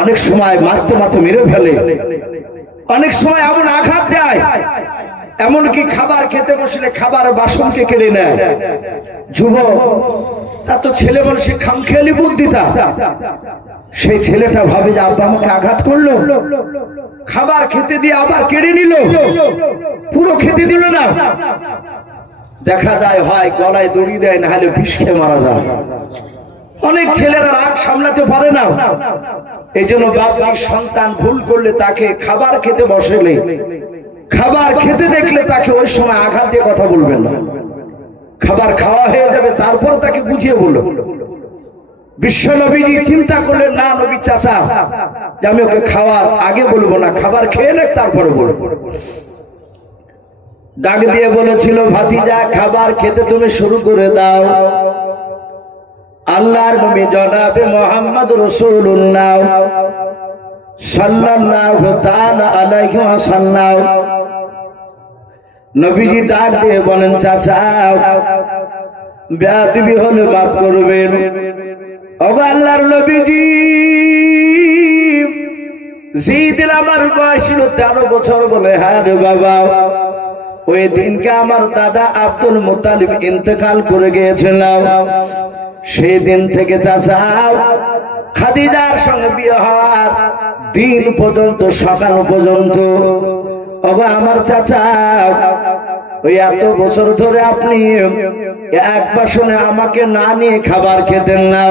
অনেক সময় মারতে মেরে ফেলে। অনেক সময় এমন আঘাত দেয়, এমনকি খাবার খেতে বসলে খাবার বাসনকে কেড়ে নেয়। যুবক, তা তো ছেলে মানুষ খামখেয়ালি বুদ্ধিতা। সেই ছেলেটা ভাবে যে আব্বা আমাকে আঘাত করলো, খাবার খেতে দিয়ে আবার কেড়ে নিল, পুরো খেতে দিল না। দেখা যায় হয় গলায় দড়ি দেয়, না হলে বিষ খেয়ে মারা যায়। অনেক ছেলেরা রাগ সামলাতে পারে না। এই জন্য বাবার সন্তান ভুল করলে তাকে খাবার খেতে বসলে, খাবার খেতে দেখলে তাকে ওই সময় আঘাত দিয়ে কথা বলবেন না। খাবার খাওয়া হয়ে যাবে, তারপর তাকে বুঝিয়ে বলল। বিশ্ব নবীজি চিন্তা করলেন, না নবী চাচা যে আমি ওকে খাওয়ার আগে বলবো না, খাবার খেয়ে নে তারপরে বলবো। ডাক দিয়ে বলেছিল, ভাতিজা খাবার খেতে তুমি শুরু করে দাও। আল্লাহর নবী জনাবে মুহাম্মদ রাসূলুল্লাহ সাল্লাল্লাহু তাআলা আলাইহি ওয়াসাল্লাম নবীজি ডাক দিয়ে বলেন, চাচা বেয়াদবি হলে মাফ করবেন। ওগো আল্লাহর নবীজি, যেদিন আমার বয়স ছিল 13 বছর। বলে হ্যাঁ রে বাবা, ওই দিনকে আমার দাদা আব্দুল মুত্তালিব ইন্তেকাল করে গিয়েছিলাম। সেই দিন থেকে চাচা খাদিজার সঙ্গে বিয়ে হওয়ার দিন পর্যন্ত, সকাল পর্যন্ত, ওগো আমার চাচা ওই এত বছর ধরে আপনি এক বাসনে আমাকে না নিয়ে খাবার খেতেন না।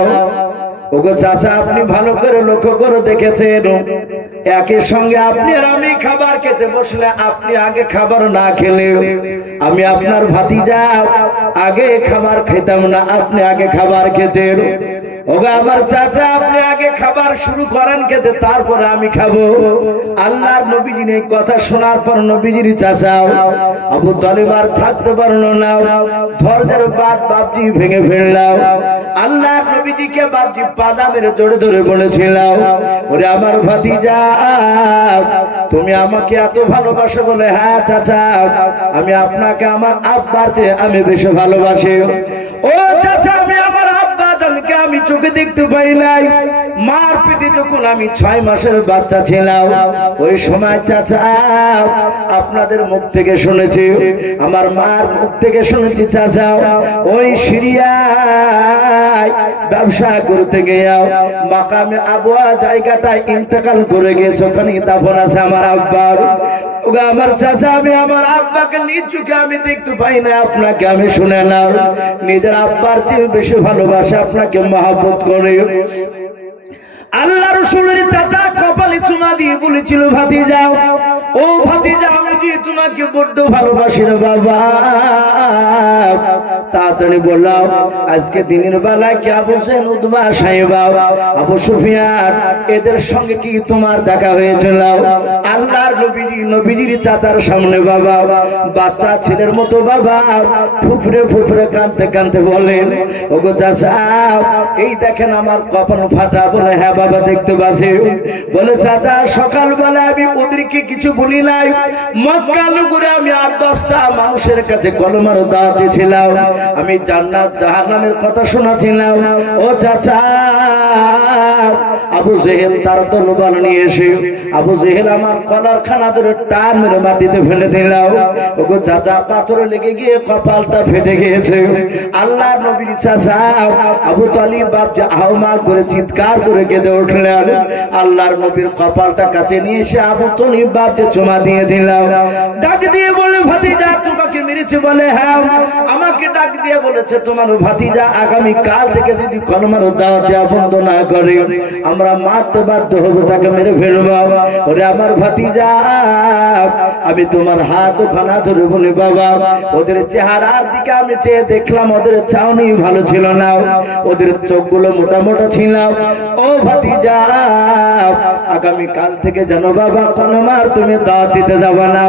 ওগো চাচা, আপনি ভালো করে লক্ষ্য করে দেখেছেন, একই সঙ্গে আপনি আর আমি খাবার খেতে বসলে আপনি আগে খাবার না খেলে আমি আপনার ভাতিজা আগে খাবার খেতাম না, আপনি আগে খাবার খেতেন। ওগো আমার চাচা, আপনি আগে খাবার শুরু করেন খেতে, তারপরে আমি খাবো। আল্লাহর নবীজির এই কথা শোনার পর নবীজির চাচা আবু তালিব আর থাকতে পারলো না, ধৈর্যের বাঁধ বাপজি ভেঙে ফেললাম। আল্লাহর নবীজিকে বাপজি পাদা মেরে জোরে ধরে বলেছিলাম, ওরে আমার ভাতিজা, তুমি আমাকে এত ভালোবাসো? বলে হ্যাঁ চাচা, আমি আপনাকে আমার আব্বার চেয়ে আমি বেশি ভালোবাসি। ও চাচা, আমি আমার আব্বা জনকে আমি চোখে দেখতে পাই নাই। মার পেটে যখন আমি 6 মাসের বাচ্চা ছিলাম, ওই সময় চাচা আপনাদের মুখ থেকে শুনেছি, আমার মার মুখ থেকে শুনেছি চাচা, ওই সিরিয়ায় ব্যবসা করতে গিয়ে মাকামে আবওয়া জায়গাটায় ইন্তেকাল করে গেছে, ওখানে দাফন আছে আমার আব্বার। ওগো আমার চাচা, আমি আমার আব্বাকে নিজ চোখে আমি দেখতে পাই না, আপনাকে আমি শুনে নাও। নিজের আব্বার চেয়ে বেশি ভালোবাসে, আপনাকে মহব্বত করে। আল্লাহ রাসূলের চাচা কপালে চুমা দিয়ে বলেছিল, ভাতিজা, ও ভাতিজা, আমি যে তোমাকে বড্ড ভালোবাসি রে বাবা। তাড়াতাড়ি বললাম আজকে দিনের বেলায় কি আবু জেহেল উতবা সাইবা আবু সুফিয়ান এদের সঙ্গে কি তোমার দেখা হয়েছিল? আল্লাহর নবীজির চাচার সামনে বাবা বাচ্চা ছেলের মতো বাবা ফুফরে ফুফরে কাঁদতে কাঁদতে বলেন, ওগো চাচা এই দেখেন আমার কপাল ফাটা। বলে হ্যাঁ বাবা দেখতে পাচ্ছি। বলে চাচা সকালবেলা আমি ওদেরকে কিছু বলি নাই, মক্কা নগরে আমি 8-10টা মানুষের কাছে কলমার দাওয়াত দিয়েছিলাম, আমি জান্নাত জাহান্নামের কথা শোনাছিলাম। ও চাচা আবু জেহেল তার তলোয়ার নিয়ে এসে আবু জেহেল আমার কলার খানা ধরে টান মেরে মাটিতে ফেলে দিলাম। ওগো চাচা পাথরে লেগে গিয়ে কপালটা ফেটে গিয়েছে। আল্লাহর নবীর চাচা আবু তালিব বাপ যে আহমা করে চিৎকার করে কেঁদে উঠলেন। আল্লাহর নবীর কপালটা কাছে নিয়ে এসে আবু তালিব বাপ যে চুমা দিয়ে দিলাম। ডাক দিয়ে বলে ভাতিজা তোমাকে মেরেছে? বলে হ্যাঁ। আমাকে ডাক দিয়ে বলেছে তোমার ভাতিজা আগামী কাল থেকে যদি কলমার দাওয়াত দেওয়া বন্ধ না করে আমরা মারতে বাধ্য হবো, তাকে মেরে ফেলবো। ওরে আমার ভাতিজা আমি তোমার হাত ওখানা ধরে বলি বাবা ওদের চেহারার দিকে আমি চেয়ে দেখলাম ওদের চাউনি ভালো ছিল না, ওদের চোখগুলো মোটা মোটা ছিল। ও ভাতিজা আগামী কাল থেকে জানো বাবা কলমার তুমি দাওয়াত দিতে যাবে না।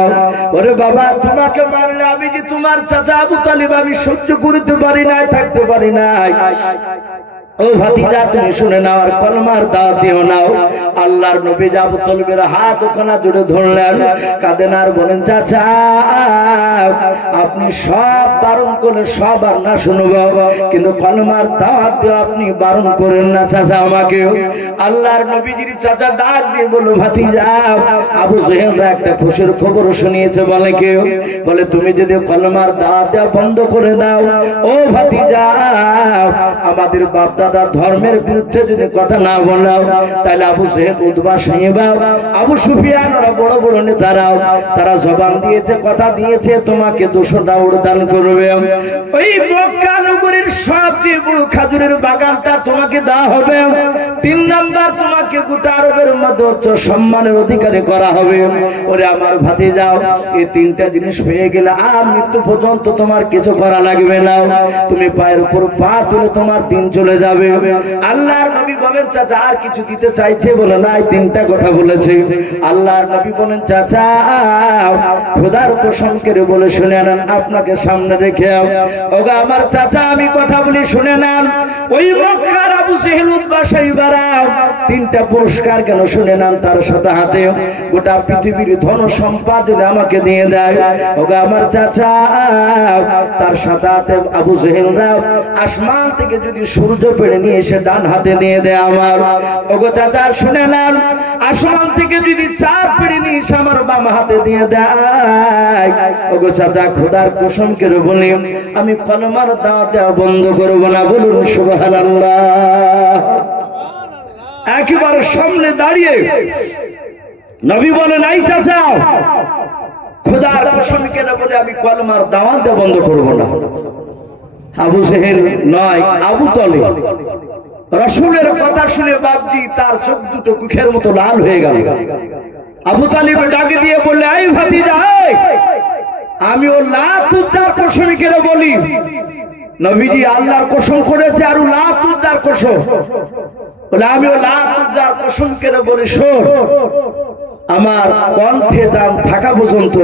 ওরে বাবা তোমাকে মারলে আমি যে তোমার চাচা আবু তালিব আমি সহ্য করতে পারি না, থাকতে পারি না। ও ভাতিজা তুমি শুনে নাও আর কলমার দাওয়াত দিও নাও। আল্লাহর নবী আবু তালিবের হাত ওখানা জুড়ে ধরলেন, কাঁদেন আর বলেন চাচা আপনি সব বারণ করে সব আর না শুনব, কিন্তু কলমার দাওয়াত দেওয়া আপনি বারণ করেন না চাচা আমাকে। আল্লাহর নবীজির চাচা ডাক দিয়ে বলল ভাতিজা আবু জেহেলরা একটা খুশির খবর শুনিয়েছে। বলে কেউ? বলে তুমি যদি কলমার দাওয়াত দেওয়া বন্ধ করে দাও ও ভাতিজা আমাদের বাপ দাদা ধর্মের বিরুদ্ধে যদি কথা না বলাও তাহলে আবু জেহেল উতবা সাইবা আবু সুফিয়ান ওরা বড় বড় নেতারাও তারা জবান দিয়েছে, কথা দিয়েছে তোমাকে 200টা উড়দান করবে। ওই মক্কা নগরীর সবচেয়ে বড় খাজুরের বাগানটা তোমাকে দেওয়া হবে। 3 নাম্বার তোমাকে গোটা আরবের মধ্যে উচ্চ সম্মানের অধিকারী করা হবে। ওরে আমার ভাতিজাও এই 3টা জিনিস পেয়ে গেলে আর মৃত্যু পর্যন্ত তোমার কিছু করা লাগবে না, তুমি পায়ের উপর পা তুলে তোমার দিন চলে যাবে। আল্লাহর নবী বলেন চাচা আর কিছু দিতে চাইছে? বলে না, এই 3টা কথা বলেছে। আল্লাহর নবী বলেন চাচা খোদার কসম করে বলে শুনে নেন আপনাকে সামনে রেখে। ওগো আমার চাচা আমি কথা বলি শুনে নেন। ওই মক্কার আবু জেহেল উতবা সাইবারা 3টা পুরস্কার কেন শুনে নেন, তার সাথে হাতে গোটা পৃথিবীর ধন সম্পদ যদি আমাকে দিয়ে দেয় ওগো আমার চাচা তার সাথে হাতে আবু জেহেলরা আসমান থেকে যদি সূর্য পেড়ে নিয়ে এসে ডান হাতে দিয়ে দেয় আমার। ওগো চাচা শুনে নেন আসমান থেকে যদি চাঁদ পেড়ে নিয়ে এসে আমার বাম হাতে দিয়ে দেয় ওগো চাচা খোদার কসম করে বলি আমি কলমার দাওয়াত দেওয়া বন্ধ করব না। বলুন সুবহানাল্লাহ। একেবারে সামনে দাঁড়িয়ে নবী বলেন এই চাচা খোদার কসম করে বলে আমি কলমার দাওয়াত দেওয়া বন্ধ করব না। আবু জেহেল নয় আবু তালিব রাসূলের কথা শুনে বাপজি তার চোখ দুটো কুখের মতো লাল হয়ে গেল। আবু তালিব ডাকে দিয়ে বললে এই ভাতিজা আমি ও লাত উজ্জার কসম করে বলি নবীজি আল্লাহর কসম করেছে আর লাত উজ্জার কসম বলে আমি ও লাত উজ্জার কসম করে বলি শোন আমার কণ্ঠে জান থাকা পর্যন্ত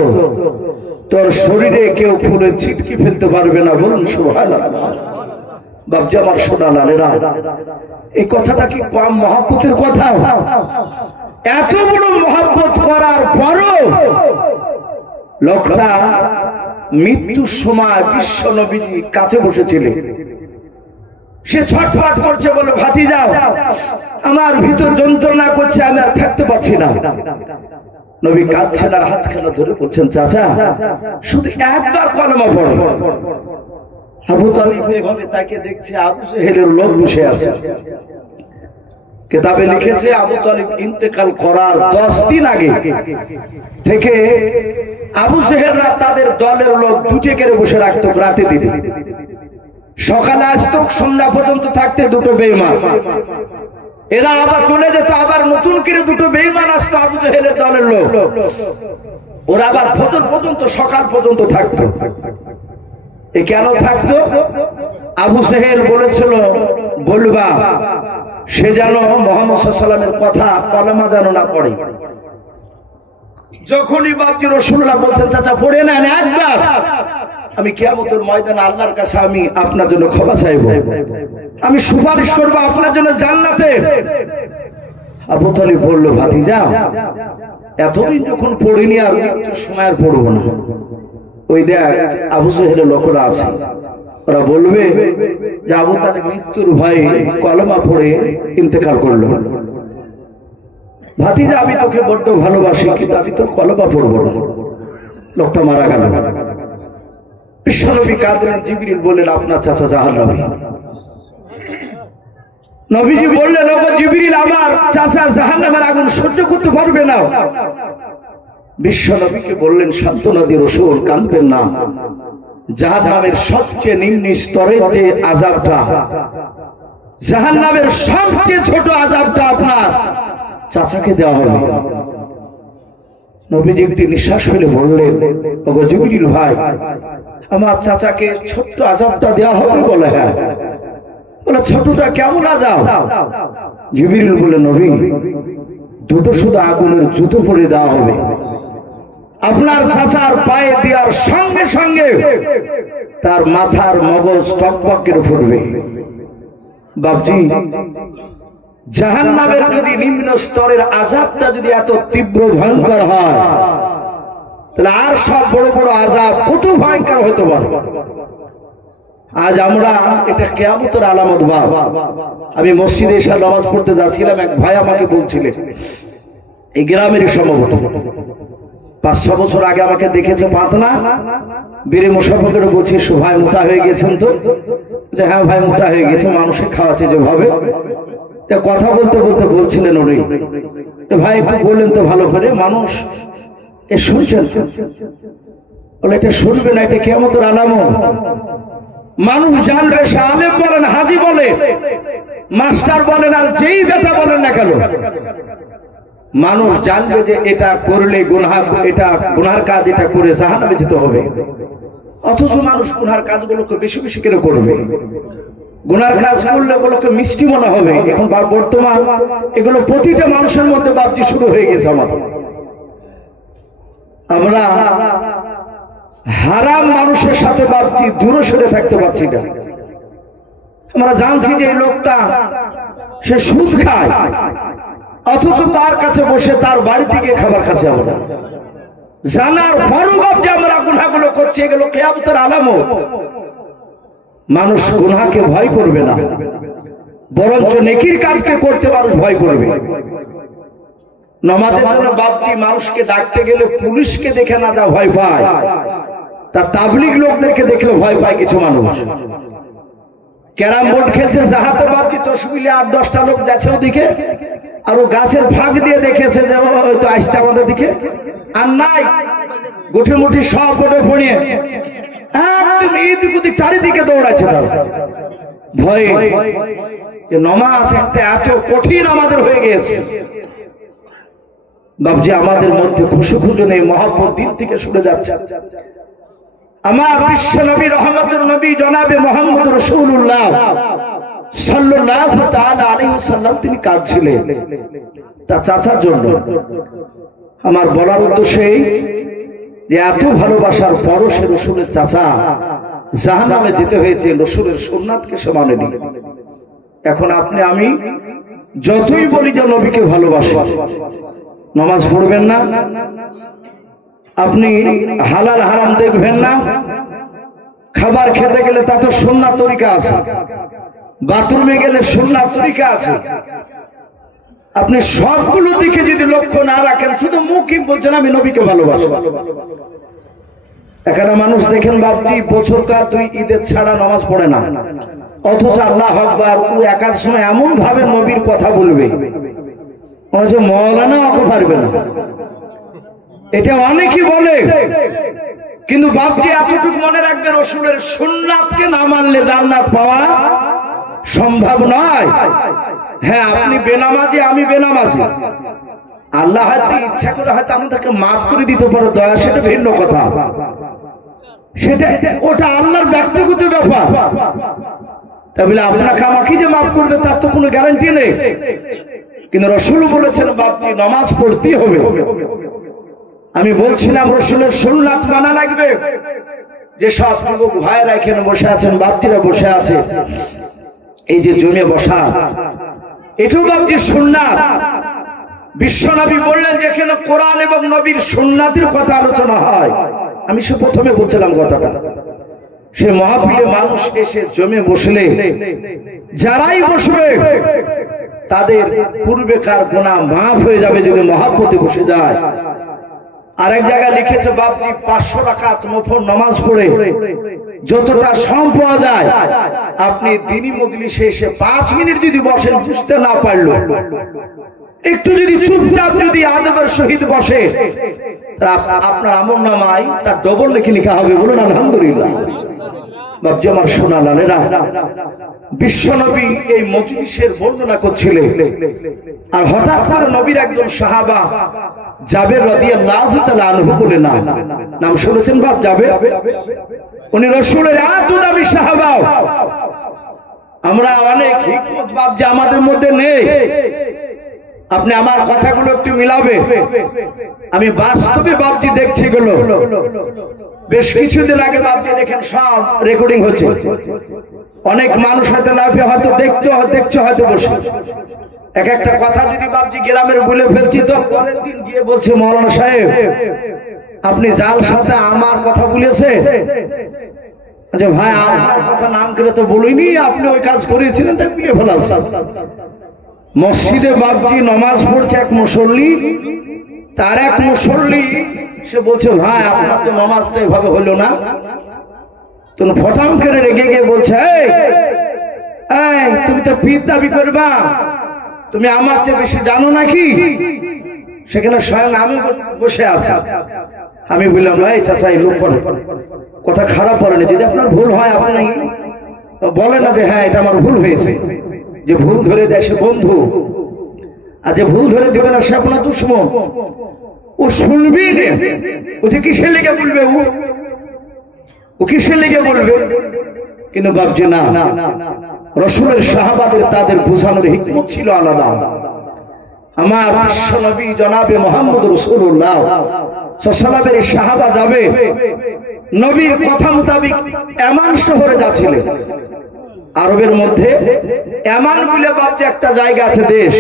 তোর শরীরে কেউ ফুলে ছিটকি ফেলতে পারবে না। বলুন সুবহানাল্লাহ। বাপজি আমার সোনা লালেরা এই কথাটা কি কম মহব্বতের কথা? এত বড় মহব্বত করার পরও লোকটা মৃত্যুর সময় বিশ্ব নবীজি কাছে বসেছিলেন, সে ছটফট করছে বলে ভাতিজা আমার ভিতর যন্ত্রণা করছে আমি আর থাকতে পারছি না। নবী কাঁদছেন আর হাতখানা ধরে বলছেন চাচা শুধু একবার কলমা পড়ো। আবু তালিব এভাবে তাকে দেখছে আবু জেহেলের লোক বসে আছে। কিতাবে লিখেছে আবু তালিব ইন্তেকাল করার 10 দিন আগে থেকে আবু জেহেলরা তাদের দলের লোক দুটো করে বসে রাখতো রাতে দিনে। সকালে আসতো সন্ধ্যা পর্যন্ত থাকতে দুটো বেঈমান, এরা আবার চলে যেত, আবার নতুন করে দুটো বেঈমান আসতো আবু জেহেলের দলের লোক। ওরা আবার ফজর পর্যন্ত, সকাল পর্যন্ত থাকতো। এ কেন থাকতো? আবু সেহেল বলেছিল বলবা, সে যেন মুহাম্মদ সাল্লাল্লাহু আলাইহি ওয়াসাল্লামের কথা কলমা যেন না পড়ে। যখনই বাপজি রাসূলুল্লাহ বলছেন চাচা পড়ে নেন একবার, আমি কিয়ামতের ময়দানে আল্লাহর কাছে আমি আপনার জন্য ক্ষমা চাইব, আমি সুপারিশ করব আপনার জন্য জান্নাতে। আবু তালিব বলল, ভাতিজা এতদিন যখন পড়িনি আর মৃত্যুর সময় আর পড়বো না। ওই দেখ আবু সেহেলের লোকেরা আছে, ওরা বলবে যে আবু তালিব মৃত্যুর ভয়ে কলমা পড়ে ইন্তেকাল করলো। ভাতিজা আমি তোকে বড্ড ভালোবাসি, কিন্তু আমি তোর কলমা পড়বো না। লোকটা মারা গেল। বিশ্বনবী কাঁদলেন, জিবরিল বললেন আপনার চাচা জাহান্নামী। নবীজি বললেন, ওগো জিবরিল, আমার চাচা জাহান্নামের আগুন সহ্য করতে পারবে না। বিশ্বনবীকে বললেন, সান্ত্বনা দিয়ে রাসূল কাঁদবেন না, জাহান্নামের সবচেয়ে নিম্ন স্তরের যে আযাবটা, জাহান্নামের সবচেয়ে ছোট আযাবটা আপনার চাচাকে দেওয়া হবে। নবীজি একটি নিঃশ্বাস ফেলে বললেন, ওগো জিবরিল ভাই, আমার চাচাকে ছোট্ট আযাবটা দেওয়া হবে? বলে হ্যাঁ। বলে ছোটটা কেমন আযাব? জিবরিল বলে, নবী দুটো শুধু আগুনের জুতো পরে দেওয়া হবে, আপনার চাচার পায়ে দেওয়ার সঙ্গে সঙ্গে তার মাথার মগজ টকবক করে ফুটবে। বাপজি, জাহান্নামের যদি নিম্ন স্তরের আযাবটা যদি এত তীব্র ভয়ঙ্কর হয়, তাহলে আর সব বড় বড় আযাব কত ভয়ঙ্কর হতে পারে। আজ আমরা এটা কিয়ামতের আলামত। বাবা, আমি মসজিদে এসে নামাজ পড়তে যাচ্ছিলাম, এক ভাই আমাকে বলছিলেন, এই গ্রামেরই সম্ভবত 5-6 বছর আগে আমাকে দেখেছে পাতনা বেড়ে মোশাফকের বলছি, ভাই মোটা হয়ে গেছেন তো? যে হ্যাঁ ভাই মোটা হয়ে গেছে, মানুষের খাওয়াচ্ছে যেভাবে। কথা বলতে বলতে বলছিলেন, ওরে ভাই একটু বললেন তো ভালো করে, মানুষ এ শুনছেন? বলে এটা শুনবে না, এটা কিয়ামতের আলামত। মানুষ জানবে, সে আলেম বলেন, হাজি বলেন, মাস্টার বলেন, আর যেই বেটা বলেন না কেন, মানুষ জানবে যে এটা করলে গুনাহ, এটা গুনার কাজ, এটা করে জাহান্নামে যেতে হবে। অথচ মানুষ গুনার কাজগুলোকে বেশি বেশি করে করবে। গুনার কাজ করলে ওগুলোকে মিষ্টি মনে হবে। এখন বর্তমান এগুলো প্রতিটা মানুষের মধ্যে বাপজি শুরু হয়ে গেছে। আমরা হারাম মানুষের সাথে বাপজি দূরে সরে থাকতে পারছি না। আমরা জানছি যে এই লোকটা সে সুদ খায়, অথচ তার কাছে বসে তার বাড়িতে গিয়ে খাবার খাচ্ছে। আমরা জানার পরও যে আমরা গুনাহগুলো করছি, এগুলো কিয়ামতের আলামত। মানুষ গুনাহকে ভয় করবে না, বরঞ্চ নেকির কাজকে করতে মানুষ ভয় করবে। নামাজের জন্য বাপজি মানুষকে ডাকতে গেলে পুলিশকে দেখে না যা ভয় পায়, তার তাবলীগ লোকদেরকে দেখলে ভয় পায় কিছু মানুষ। ক্যারাম বোর্ড খেলছে যাহাতে বাপজি তসবিলে 8-10টা লোক যাচ্ছে ওদিকে, আর ও গাছের ফাঁক দিয়ে দেখেছে যে হয়তো আসছে আমাদের দিকে, আর নাই গুঠে মুঠি সব গোটে পড়িয়ে একদম এইদিক ওদিক চারিদিকে দৌড়াচ্ছে তারা ভয়ে। যে নামাজ একটা এত কঠিন আমাদের হয়ে গিয়েছে বাপজি, আমাদের মধ্যে খুশু নেই, মহব্বত দিন থেকে সরে যাচ্ছে। আমার বিশ্ব নবী, রহমতের নবী জনাবে মুহাম্মদ রাসূলুল্লাহ সাল্লাল্লাহু তাআলা আলাইহি ওয়াসাল্লাম তিনি কাঁদছিলেন তার চাচার জন্য। আমার বলার উদ্দেশ্য এই যে এত ভালোবাসার পরও সে রাসূলের চাচা জাহান্নামে যেতে হয়েছে, রাসূলের সুন্নাতকে সে মানেনি। এখন আপনি আমি যতই বলি যে নবীকে ভালোবাসি, নামাজ পড়বেন না, আপনি হালাল হারাম দেখবেন না, খাবার খেতে গেলে তা তো সুন্নাত তরিকা আছে, বাথরুমে গেলে সুন্নাত তরিকা আছে, আপনি সবগুলো দিকে যদি লক্ষ্য না রাখেন, শুধু মুখই বলছেন আমি নবীকে ভালোবাসি। একটা মানুষ দেখেন বাপজি বছরকার 2 ঈদের ছাড়া নামাজ পড়ে না, অথচ আল্লাহু আকবার ও একার সময় এমন ভাবে নবীর কথা বলবে মওলানা ওকে পারবে না। এটা অনেকেই বলে, কিন্তু বাপজি এতটুকু মনে রাখবেন, রাসূলের সুন্নাতকে না মানলে জান্নাত পাওয়া সম্ভব নয়। হ্যাঁ, আপনি বেনামাজি, আমি বেনামাজি, আল্লাহ হয়তো ইচ্ছা করে হয়তো আমাদেরকে মাফ করে দিতে পারে, দয়া সেটা ভিন্ন কথা, সেটা ওটা আল্লাহর ব্যক্তিগত ব্যাপার। তা বলে আপনাকে আমাকে যে মাফ করবে তার তো কোনো গ্যারান্টি নেই। কিন্তু রাসূল বলেছেন বাপজি নামাজ পড়তেই হবে। আমি বলছিলাম রাসূলের সুন্নাত মানা লাগবে। যে সব যুবক ভাইরা এখানে বসে আছেন, বাপজিরা বসে আছে, এই যে জমে বসা, এটাও বাপজি সুন্নাত। বিশ্বনবী বললেন যে এখানে কোরআন এবং নবীর সুন্নাতের কথা আলোচনা হয়। আমি সে প্রথমে বলছিলাম কথাটা, সে মাহফিলে মানুষ এসে জমে বসলে যারাই বসবে তাদের পূর্বেকার গুনাহ মাফ হয়ে যাবে যদি মহব্বতে বসে যায়। আরেক জায়গায় লিখেছে বাপজি 500 রাকাত নফল নামাজ পড়ে যতটা সম পাওয়া যায়, আপনি দিনী মজলিসে এসে 5 মিনিট যদি বসেন, বুঝতে না পারলো একটু যদি চুপচাপ যদি আদবের সহিত বসে, আপনার আমলনামায় তার ডবল লিখে লেখা হবে। বলুন আলহামদুলিল্লাহ। বাপজি আমার সোনা লালেরা, বিশ্বনবী এই মজলিসের বর্ণনা করছিলেন, আর হঠাৎ করে নবীর একজন সাহাবা জাবের রাদিয়াল্লাহু তাআলা আনহু বলে নাম শুনেছেন বাপ জাবের? উনি রাসূলের এত দামি সাহাবা। আমরা অনেক হিকমত বাপ যে আমাদের মধ্যে নেই। আপনি আমার কথাগুলো একটু মিলাবে। আমি বাস্তবে বাপজি দেখছি গুলো, বেশ কিছুদিন আগে বাপজি দেখেন সব রেকর্ডিং হচ্ছে। অনেক মানুষ হয়তো লাইভে হয়তো দেখছো হয়তো বসে। এক একটা কথা যদি বাপজি গ্রামের বলে ফেলছি, তো পরের দিন গিয়ে বলছে মাওলানা সাহেব আপনি জাল সাথে আমার কথা বলেছে। আচ্ছা ভাই, আমার কথা নাম করে তো বলিনি, আপনি ওই কাজ করেছিলেন তাই বলে ফেলাচ্ছেন। মসজিদে বাপজি নামাজ পড়ছে এক মুসল্লি, তার এক মুসল্লি সে বলছে ভাই আপনার তো নামাজটা এভাবে হলো না। তো ফটাম করে রেগে গিয়ে বলছে এই তুমি তো পীর দাবি করবা, তুমি আমার চেয়ে বেশি জানো নাকি? সেখানে স্বয়ং আমি বসে আছি। আমি বললাম ভাই চাচা এই লোক কথা খারাপ বলেনি, যদি আপনার ভুল হয় আপনি বলে না যে হ্যাঁ এটা আমার ভুল হয়েছে। যে ভুল ধরে দেয় সে বন্ধু, আর যে ভুল ধরে দেবে না সে আপনার দুশমন। ও শুনবি না, ও যে কিসের লেগে বলবে, ও কিসের লেগে বলবে। কিন্তু বাপজি না, রাসূলের সাহাবাদের তাদের বোঝানোর হিকমত ছিল আলাদা। আমার বিশ্বনবী জনাবে মুহাম্মদ রাসূলুল্লাহ সাল্লাল্লাহু আলাইহি ওয়াসাল্লামের সাহাবা যাবে নবীর কথা মোতাবেক এমান শহরে যাচ্ছিলেন। আরবের মধ্যে এমান বলে বাপজি একটা জায়গা আছে, দেশ।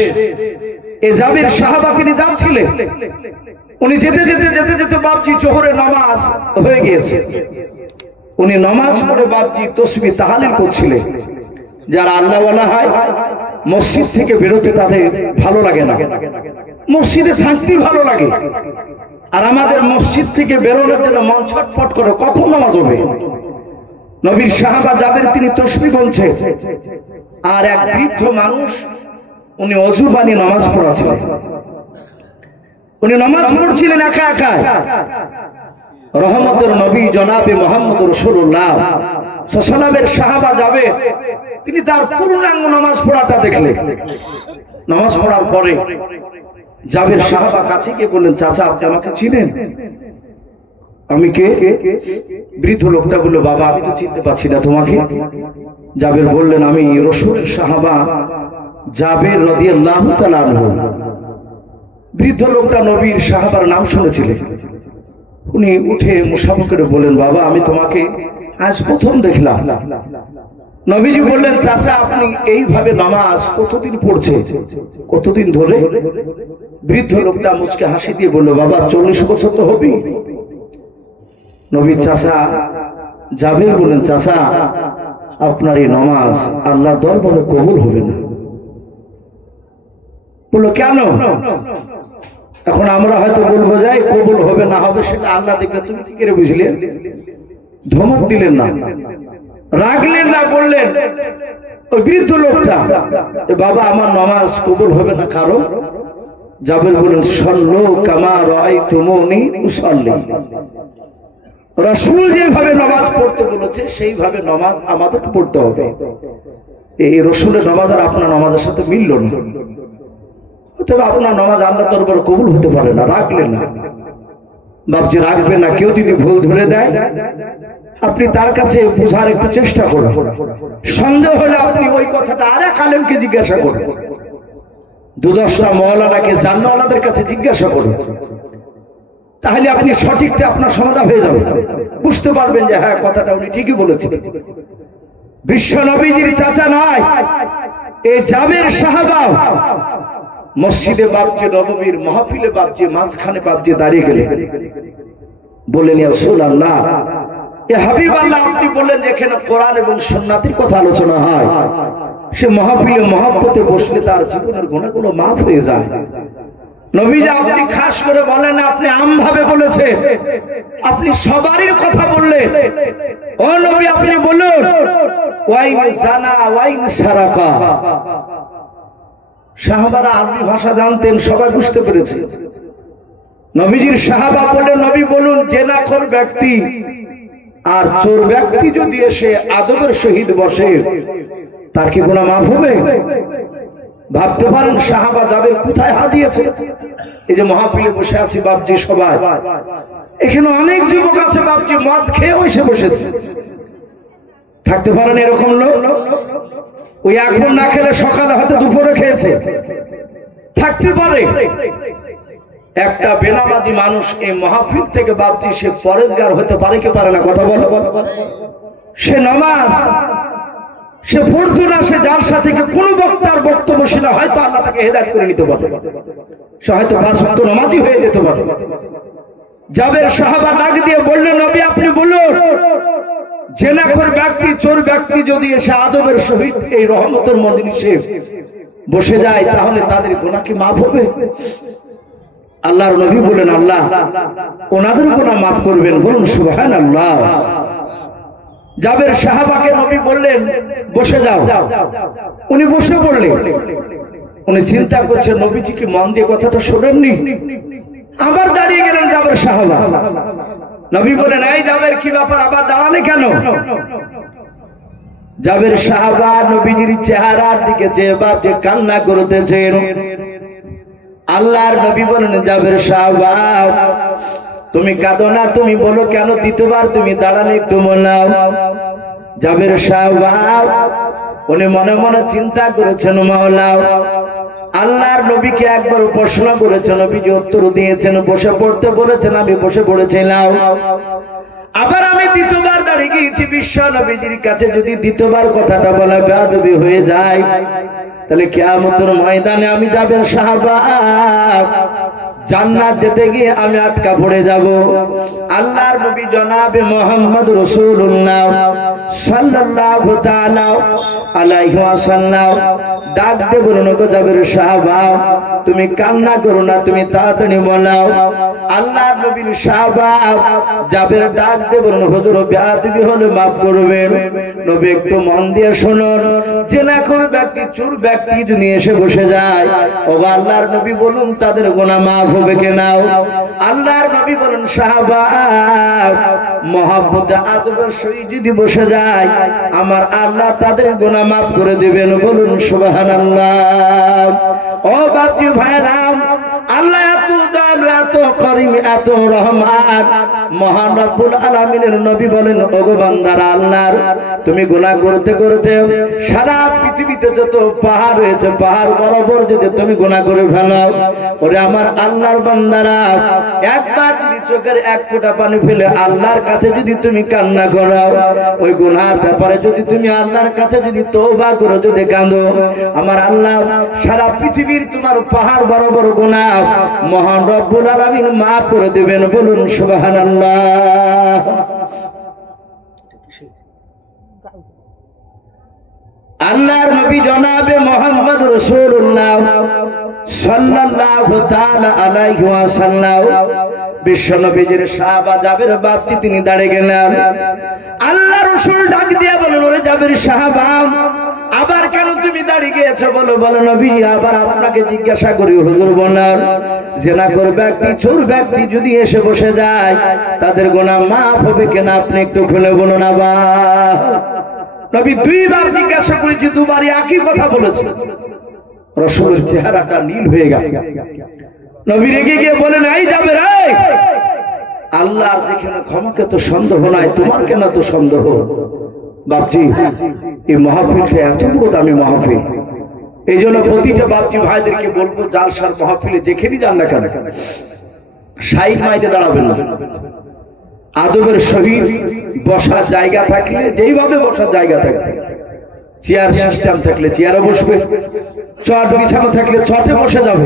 এ জাবির সাহাবা তিনি যাচ্ছিলেন। উনি যেতে যেতে যেতে যেতে বাপজি জোহরে নামাজ হয়ে গিয়েছে। উনি নামাজ পড়ে বাপজি তাসবিহ তাহলিল করছিলেন। যারা আল্লাহওয়ালা হয় মসজিদ থেকে বেরোতে তাদের ভালো লাগে না, মসজিদে থাকতেই ভালো লাগে। আর আমাদের মসজিদ থেকে বেরোনোর জন্য মন ছটফট করে, কখন নামাজ হবে। নবীর সাহাবা জাবের তিনি তাসবিহ বলছে, আর এক বৃদ্ধ মানুষ উনি ওযু বানিয়ে নামাজ পড়াচ্ছিলেন। উনি নামাজ পড়ছিলেন একা একা। রহমতের নবী জনাবে মুহাম্মদ রাসূলুল্লাহ সাল্লাল্লাহু আলাইহি ওয়াসাল্লামের সাহাবা যাবে, তিনি তার পূর্ণাঙ্গ নামাজ পড়াটা দেখলেন। নামাজ পড়ার পরে জাবের সাহাবা কাছে গিয়ে বললেন চাচা আপনি আমাকে চিনেন? আমি কে? বৃদ্ধ লোকটা বলল বাবা আমি তো চিনতে পারছি না তোমাকে। জাবের বললেন আমি রাসূলের সাহাবা জাবের রাদিয়াল্লাহু তাআলা আনহু। বৃদ্ধ লোকটা নবীর সাহাবার নাম শুনেছিলেন। উনি উঠে মুসাফা করে বললেন বাবা আমি তোমাকে আজ প্রথম দেখলাম। নবীজি বললেন চাচা আপনি এইভাবে নামাজ কতদিন পড়ছে, কতদিন ধরে? বৃদ্ধ লোকটা মুচকে হাসি দিয়ে বলল বাবা 40 বছর তো হবে। নবীর চাচা জাবের বললেন চাচা আপনার এই নামাজ আল্লাহর দরবারে কবুল হবে না। বললো কেন? এখন আমরা হয়তো বলবো যাই কবুল হবে না হবে সেটা আল্লাহ দেখবে, তুমি কি করে বুঝলে? ধমক দিলেন না, রাগলেন না, বললেন ওই বৃদ্ধ লোকটা বাবা আমার নামাজ কবুল হবে না কারণ? জাবের বলেন সল্লু কামা রাআইতুমুনি উসাল্লি। রাসূল যেভাবে নামাজ পড়তে বলেছে সেইভাবে নামাজ আমাদের পড়তে হবে। এই রাসূলের নামাজ আর আপনার নামাজের সাথে মিলল না। তবে আপনার নামাজ আল্লাহ দরবার কবুল হতে পারে না, রাখলেন না। বাপজি রাখবেন না, কেউ যদি ভুল ধরে দেয় আপনি তার কাছে বোঝার একটু চেষ্টা করুন। সন্দেহ হলে আপনি ওই কথাটা আরেক আলেমকে জিজ্ঞাসা করুন, 2-10টা মওলানাকে জান্নাওয়ালাদের কাছে জিজ্ঞাসা করুন, তাহলে আপনি সঠিকটা আপনার সমাধান হয়ে যাবে, বুঝতে পারবেন যে হ্যাঁ কথাটা উনি ঠিকই বলেছিলেন। বিশ্ব নবীজির চাচা নয়, এই জাবের সাহাবা মসজিদে বাপজি নববীর মাহফিলে বাপজি মাঝখানে বাপজি দাঁড়িয়ে গেলেন, বললেন ইয়া রাসূলুল্লাহ, এ হাবিব আল্লাহ, আপনি বললেন যেখানে কোরআন এবং সুন্নাতের কথা আলোচনা হয় সে মাহফিলে মহব্বতে বসলে তার জীবনের গুনাহগুলো মাফ হয়ে যায়। নবীজি আপনি খাস করে বলেন না, আপনি আমভাবে বলেছেন, আপনি সবারই কথা বললেন। ও নবী আপনি বলুন ওয়াইন জানা ওয়াইন সারাকা। সাহাবারা আরবি ভাষা জানতেন, সবাই বুঝতে পেরেছে। নবীজির সাহাবা বললেন, নবী বলুন জেনাখোর ব্যক্তি আর চোর ব্যক্তি যদি এসে আদবের সহিত বসে তার কি গুনাহ মাফ হবে? ভাবতে পারেন সাহাবা জাবের কোথায় হাত দিয়েছে? এই যে মাহফিলে বসে আছি বাপজি সবাই, এখানে অনেক যুবক আছে বাপজি মদ খেয়ে এসে বসেছে, থাকতে পারেন এরকম লোক? ওই এখন না খেলে সকালে হয়তো দুপুরে খেয়েছে, থাকতে পারে। একটা বেনামাজি মানুষ এই মাহফিল থেকে বাপজি সে পরেজগার হতে পারে কি পারে না? কথা বলো। সে নামাজ সে পড়তো না, সে জালসা থেকে কোন বক্তার বক্তব্য শুনে হয়তো আল্লাহ তাকে হেদায়েত করে নিতে পারে, সে হয়তো 5 ওয়াক্ত নামাজি হয়ে যেতে পারে। জাবের সাহাবা ডাক দিয়ে বললেন, নবী আপনি বলুন জেনাখোর ব্যক্তি চোর ব্যক্তি যদি এসে আদবের সহিত এই রহমতের মজলিসে বসে যায় তাহলে তাদের গুনাহ কি মাফ হবে? আল্লাহর নবী বলেন আল্লাহ ওনাদের গুনাহ মাফ করবেন, বলুন সুবহানাল্লাহ। জাবের সাহাবাকে নবী বললেন বসে যাও, উনি বসে পড়লেন। উনি চিন্তা করছেন নবীজি কি মন দিয়ে কথাটা শোনেননি? আবার দাঁড়িয়ে গেলেন জাবের সাহাবা। নবী বলেন এই জাবের কি ব্যাপার, আবার দাঁড়ালে কেন? জাবের সাহাবা নবীজির চেহারার দিকে চেয়ে বাপজি কান্না করতেছেন। আল্লাহর নবী বলেন জাবের সাহাবা তুমি কাঁদো না, তুমি বলো কেন দ্বিতীয়বার তুমি দাঁড়ালে একটু বলাও। জাবের সাহাবা উনি মনে মনে চিন্তা করেছেন, মাওলা আল্লাহর নবীকে একবার প্রশ্ন করেছেন, নবীজি উত্তর দিয়েছেন, বসে পড়তে বলেছেন, আমি বসে পড়েছিলাম। আবার আমি দ্বিতীয়বার দাঁড়িয়ে গিয়েছি বিশ্ব নবীজির কাছে, যদি দ্বিতীয়বার কথাটা বলা বেয়াদবি হয়ে যায় তাহলে কিয়ামতের ময়দানে আমি জাবের সাহাবা জান্নাত যেতে গিয়ে আমি আটকা পড়ে যাব। আল্লাহর নবী জনাবে মুহাম্মদ রাসূলুল্লাহ সাল্লাল্লাহু তাআলা আলাইহি ওয়াসাল্লাম ডাক দিয়ে বলুন, গো জাবের সাহাবা তুমি কান্না করো না, তুমি তাড়াতাড়ি বলাও। আল্লাহর নবীর সাহাবা জাবের ডাক দিয়ে বলুন, হুজুর বেয়াদবি হলে মাফ করবেন। নবী একটু মন দিয়ে শুনুন, জেনাখোর ব্যক্তি চোর ব্যক্তি যদি এসে বসে যায় ও আল্লাহর নবী বলুন তাদের গুনাহ মাফ হবে কিনা? আল্লাহর নবী বলেন সাহাবা মহব্বতে আদবের সহিত যদি বসে যায় আমার আল্লাহ তাদের গুনাহ মাফ করে দিবেন, বলুন সুবহানাল্লাহ। ও বাপজি ভাইরাম, আল্লাহ এত দয়ালু, এত করিম, এত রহমান, মহান রব্বুল আলামিনের নবী বলেন ওগো বান্দারা আল্লাহর তুমি গুনাহ করতে করতে সারা পৃথিবীতে যত পাহাড় রয়েছে পাহাড় বরাবর যদি তুমি গুনাহ করে ফেলো, ওরে আমার আল্লাহর বান্দারা একবার যদি চোখের এক ফোঁটা পানি ফেলে আল্লাহর কাছে যদি তুমি কান্না করো, ওই গুনাহর ব্যাপারে যদি তুমি আল্লাহর কাছে যদি তওবা করো, যদি কাঁদো, আমার আল্লাহ সারা পৃথিবীর তোমার পাহাড় বরাবর গুনাহ মহান রব্বুল আলামিন মাফ করে দিবেন, বলুন সুবহানাল্লাহ। আল্লাহর নবী জনাবে মুহাম্মদ রাসূলুল্লাহ সাল্লাল্লাহু তাআলা আলাইহি ওয়াসাল্লাম বিশ্ব নবীজির সাহাবা জাবের বাপটি তিনি দাঁড়িয়ে গেলেন। আল্লাহ রাসূল ডাক দিয়ে বলেন, ওরে জাবের সাহাবা আবার কেন তুমি দাঁড়িয়ে গিয়েছো? বলো বলো নবী আবার আপনাকে জিজ্ঞাসা করি। হুজুর বলেন জেনাখোর ব্যক্তি চোর ব্যক্তি যদি এসে বসে যায় তাদের গুনাহ মাফ হবে কিনা? আপনি একটু খুলে বলুন। আবার নবী 2 বার জিজ্ঞাসা করেছি, 2 বারই একই কথা বলেছে। রাসূলের চেহারাটা নীল হয়ে গেল। নবী রেগে গিয়ে বলেন, এই যাবে রে, আল্লাহর যেখানে ক্ষমাকে তো সন্দেহ নাই, তোমার কেন তো সন্দেহ? বাপজি, এই মাহফিলটা এত বড় দামি মাহফিল, এই জন্য প্রতিটা বাপজি ভাইদেরকে বলবো, জালসার মাহফিলে যেখানেই যান না কেন সাইড মাইতে দাঁড়াবেন না। আদবের সহিত বসার জায়গা থাকলে, যেইভাবে বসার জায়গা থাকবে, চেয়ার সিস্টেম থাকলে চেয়ারে বসবে, চট বিছানো থাকলে চটে বসে যাবে,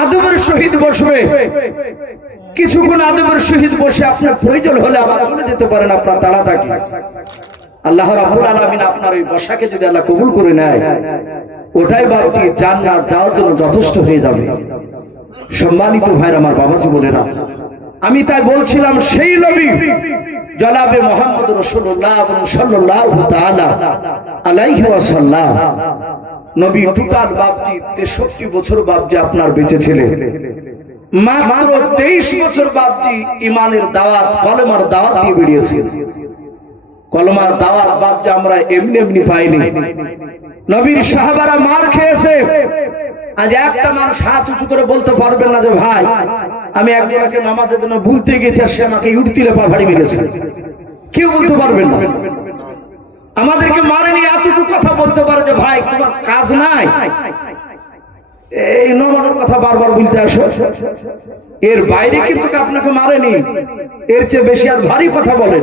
আদবের সহিত বসবে। কিছুক্ষণ আদবের সহিত বসে আপনার প্রয়োজন হলে আবার চলে যেতে পারেন আপনার তাড়া থাকলে। আল্লাহ রাব্বুল আলামিন আপনার ওই বসাকে যদি আল্লাহ কবুল করে নেয়, ওটাই বাপজি জান্নাত যাওয়ার জন্য যথেষ্ট হয়ে যাবে। সম্মানিত ভাইরা, আমার বাবাজি বোনেরা, আমি তাই বলছিলাম, সেই নবী জনাবে মুহাম্মদ রাসূলুল্লাহ সাল্লাল্লাহু তাআলা আলাইহি ওয়াসাল্লাম, নবী টোটাল বাপজি 63 বছর বাপজি আপনার বেঁচে ছিলেন। মাত্র 23 বছর বাপজি ঈমানের দাওয়াত, কলেমার দাওয়াত দিয়ে বেরিয়েছেন। কলেমার দাওয়াত বাপজি আমরা এমনি এমনি পাইনি। নবীর সাহাবারা মার খেয়েছে। আজ একটা মানুষ হাত উঁচু করে বলতে পারবেন না যে ভাই, আমি একজনকে নামাজের জন্য বলতে গেছি আর সে আমাকে ইউটিলে পা ভাড়ি মেরেছে। কেউ বলতে পারবেন না। আমাদেরকে মারেনি, এতটুকু কথা বলতে পারে যে ভাই তোমার কাজ নাই, এই নামাজের কথা বারবার বলতে আসো। এর বাইরে কিন্তু আপনাকে মারেনি, এর চেয়ে বেশি আর ভারী কথা বলে।